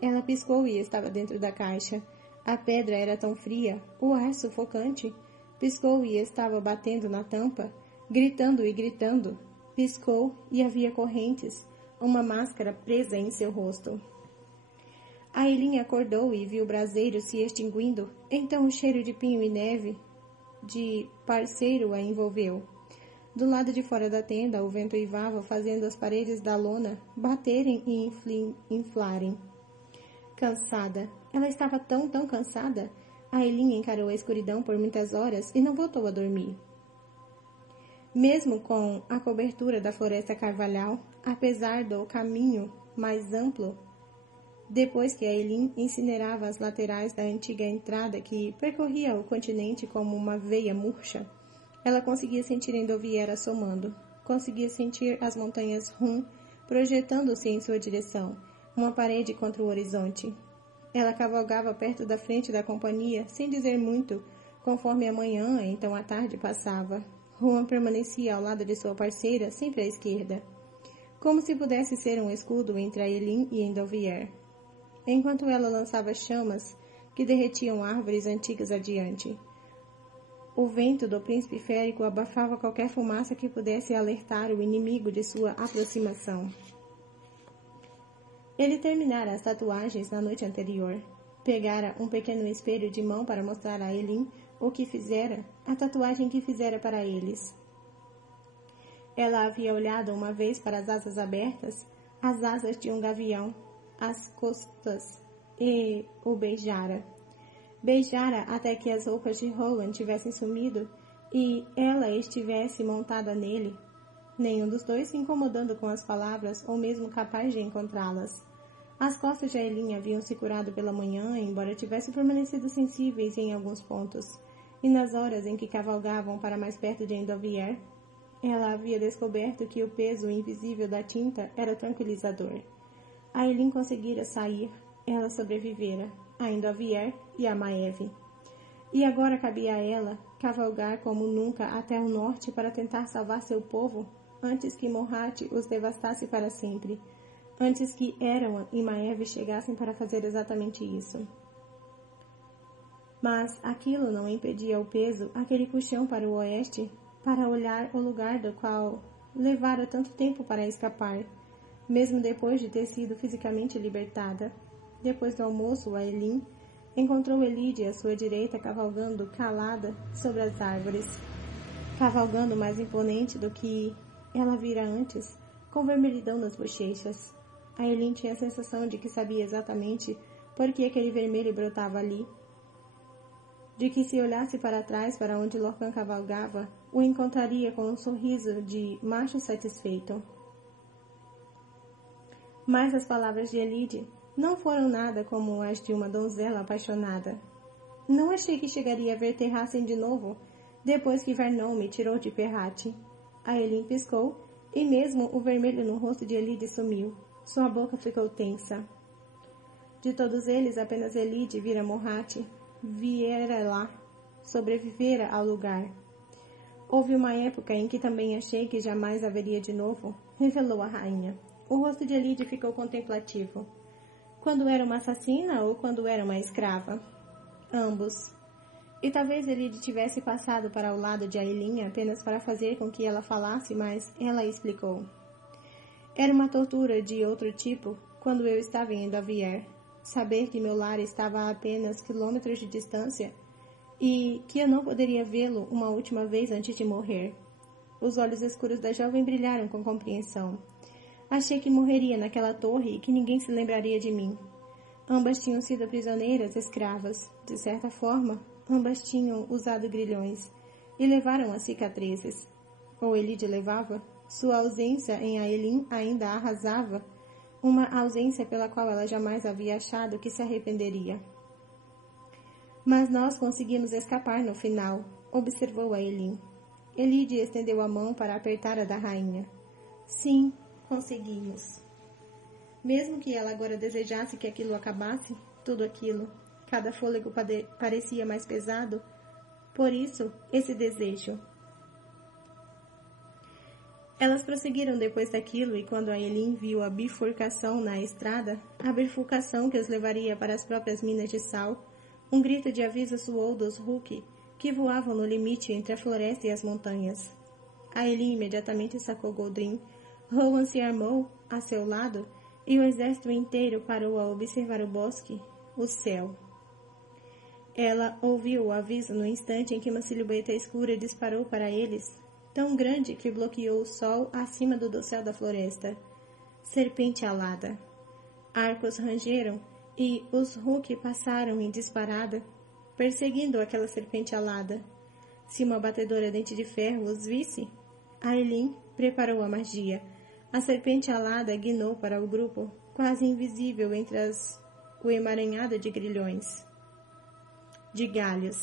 Ela piscou e estava dentro da caixa. A pedra era tão fria, o ar sufocante. Piscou e estava batendo na tampa, gritando e gritando. Piscou e havia correntes, uma máscara presa em seu rosto. Ailin acordou e viu o braseiro se extinguindo. Então o cheiro de pinho e neve de parceiro a envolveu. Do lado de fora da tenda, o vento uivava, fazendo as paredes da lona baterem e inflarem. Cansada. Ela estava tão cansada. Ailin encarou a escuridão por muitas horas e não voltou a dormir. Mesmo com a cobertura da floresta carvalhal, apesar do caminho mais amplo, depois que Ailin incinerava as laterais da antiga entrada que percorria o continente como uma veia murcha, ela conseguia sentir Endovier assomando. Conseguia sentir as montanhas Hun projetando-se em sua direção, uma parede contra o horizonte. Ela cavalgava perto da frente da companhia, sem dizer muito, conforme a manhã, então a tarde passava. Juan permanecia ao lado de sua parceira, sempre à esquerda, como se pudesse ser um escudo entre Ailin e Endovier, enquanto ela lançava chamas que derretiam árvores antigas adiante. O vento do príncipe férico abafava qualquer fumaça que pudesse alertar o inimigo de sua aproximação. Ele terminara as tatuagens na noite anterior. Pegara um pequeno espelho de mão para mostrar a Ailin o que fizera, a tatuagem que fizera para eles. Ela havia olhado uma vez para as asas abertas, as asas de um gavião, as costas, e o beijara. Beijara até que as roupas de Rowan tivessem sumido e ela estivesse montada nele, nenhum dos dois se incomodando com as palavras ou mesmo capaz de encontrá-las. As costas de Ailin haviam se curado pela manhã, embora tivessem permanecido sensíveis em alguns pontos, e nas horas em que cavalgavam para mais perto de Endovier, ela havia descoberto que o peso invisível da tinta era tranquilizador. Ailin conseguira sair, ela sobrevivera, a Endovier e a Maeve. E agora cabia a ela cavalgar como nunca até o norte para tentar salvar seu povo, antes que Morhat os devastasse para sempre, antes que Erawan e Maeve chegassem para fazer exatamente isso. Mas aquilo não impedia o peso, aquele puxão para o oeste, para olhar o lugar do qual levara tanto tempo para escapar, mesmo depois de ter sido fisicamente libertada. Depois do almoço, Ailin encontrou Elide à sua direita cavalgando calada sobre as árvores, cavalgando mais imponente do que ela vira antes, com vermelhidão nas bochechas. Ailin tinha a sensação de que sabia exatamente por que aquele vermelho brotava ali, de que se olhasse para trás para onde Lorcan cavalgava, o encontraria com um sorriso de macho satisfeito. Mas as palavras de Elide não foram nada como as de uma donzela apaixonada. Não achei que chegaria a ver Terrassen de novo, depois que Vernon me tirou de Perrate. Aelin piscou, e mesmo o vermelho no rosto de Elide sumiu. Sua boca ficou tensa. De todos eles, apenas Elide vira Morhat. Viera lá, sobrevivera ao lugar. Houve uma época em que também achei que jamais haveria de novo, revelou a rainha. O rosto de Elide ficou contemplativo. Quando era uma assassina ou quando era uma escrava? Ambos. E talvez Elide tivesse passado para o lado de Aelin apenas para fazer com que ela falasse, mas ela explicou. Era uma tortura de outro tipo quando eu estava indo a Vier. Saber que meu lar estava a apenas quilômetros de distância e que eu não poderia vê-lo uma última vez antes de morrer. Os olhos escuros da jovem brilharam com compreensão. Achei que morreria naquela torre e que ninguém se lembraria de mim. Ambas tinham sido prisioneiras, escravas. De certa forma, ambas tinham usado grilhões e levaram as cicatrizes. Ou Elide levava. Sua ausência em Aelin ainda a arrasava, uma ausência pela qual ela jamais havia achado que se arrependeria. Mas nós conseguimos escapar no final, observou Aelin. Elide estendeu a mão para apertar a da rainha. Sim, conseguimos. Mesmo que ela agora desejasse que aquilo acabasse, tudo aquilo, cada fôlego parecia mais pesado. Por isso, esse desejo. Elas prosseguiram depois daquilo e quando Aelin viu a bifurcação na estrada, a bifurcação que os levaria para as próprias minas de sal, um grito de aviso soou dos Hulk, que voavam no limite entre a floresta e as montanhas. Aelin imediatamente sacou Goldrin. Rowan se armou a seu lado e o exército inteiro parou a observar o bosque, o céu. Ela ouviu o aviso no instante em que uma silhueta escura disparou para eles, tão grande que bloqueou o sol acima do dossel da floresta. Serpente alada. Arcos rangeram e os Hulk passaram em disparada, perseguindo aquela serpente alada. Se uma batedora dente de ferro os visse, Aelin preparou a magia. A serpente alada guinou para o grupo, quase invisível entre o emaranhado de grilhões, de galhos.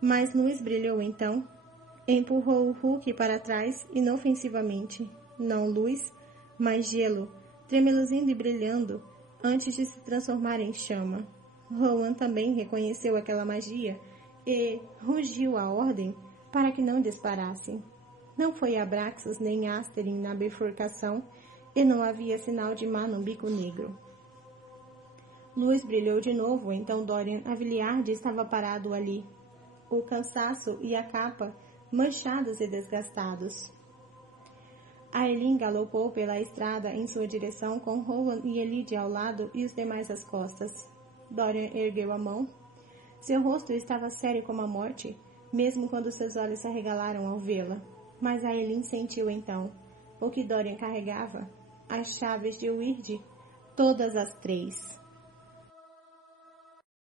Mas luz brilhou então, empurrou o Hulk para trás inofensivamente. Não luz, mas gelo, tremeluzindo e brilhando, antes de se transformar em chama. Rowan também reconheceu aquela magia e rugiu a ordem para que não disparassem. Não foi Abraxas nem Asterin na bifurcação e não havia sinal de mar no bico negro. Luz brilhou de novo, então Dorian Aviliard estava parado ali, o cansaço e a capa manchados e desgastados. Aelin galopou pela estrada em sua direção com Rowan e Elide ao lado e os demais às costas. Dorian ergueu a mão. Seu rosto estava sério como a morte, mesmo quando seus olhos se arregalaram ao vê-la. Mas Aelin sentiu então o que Dorian carregava, as chaves de Wyrd, todas as 3.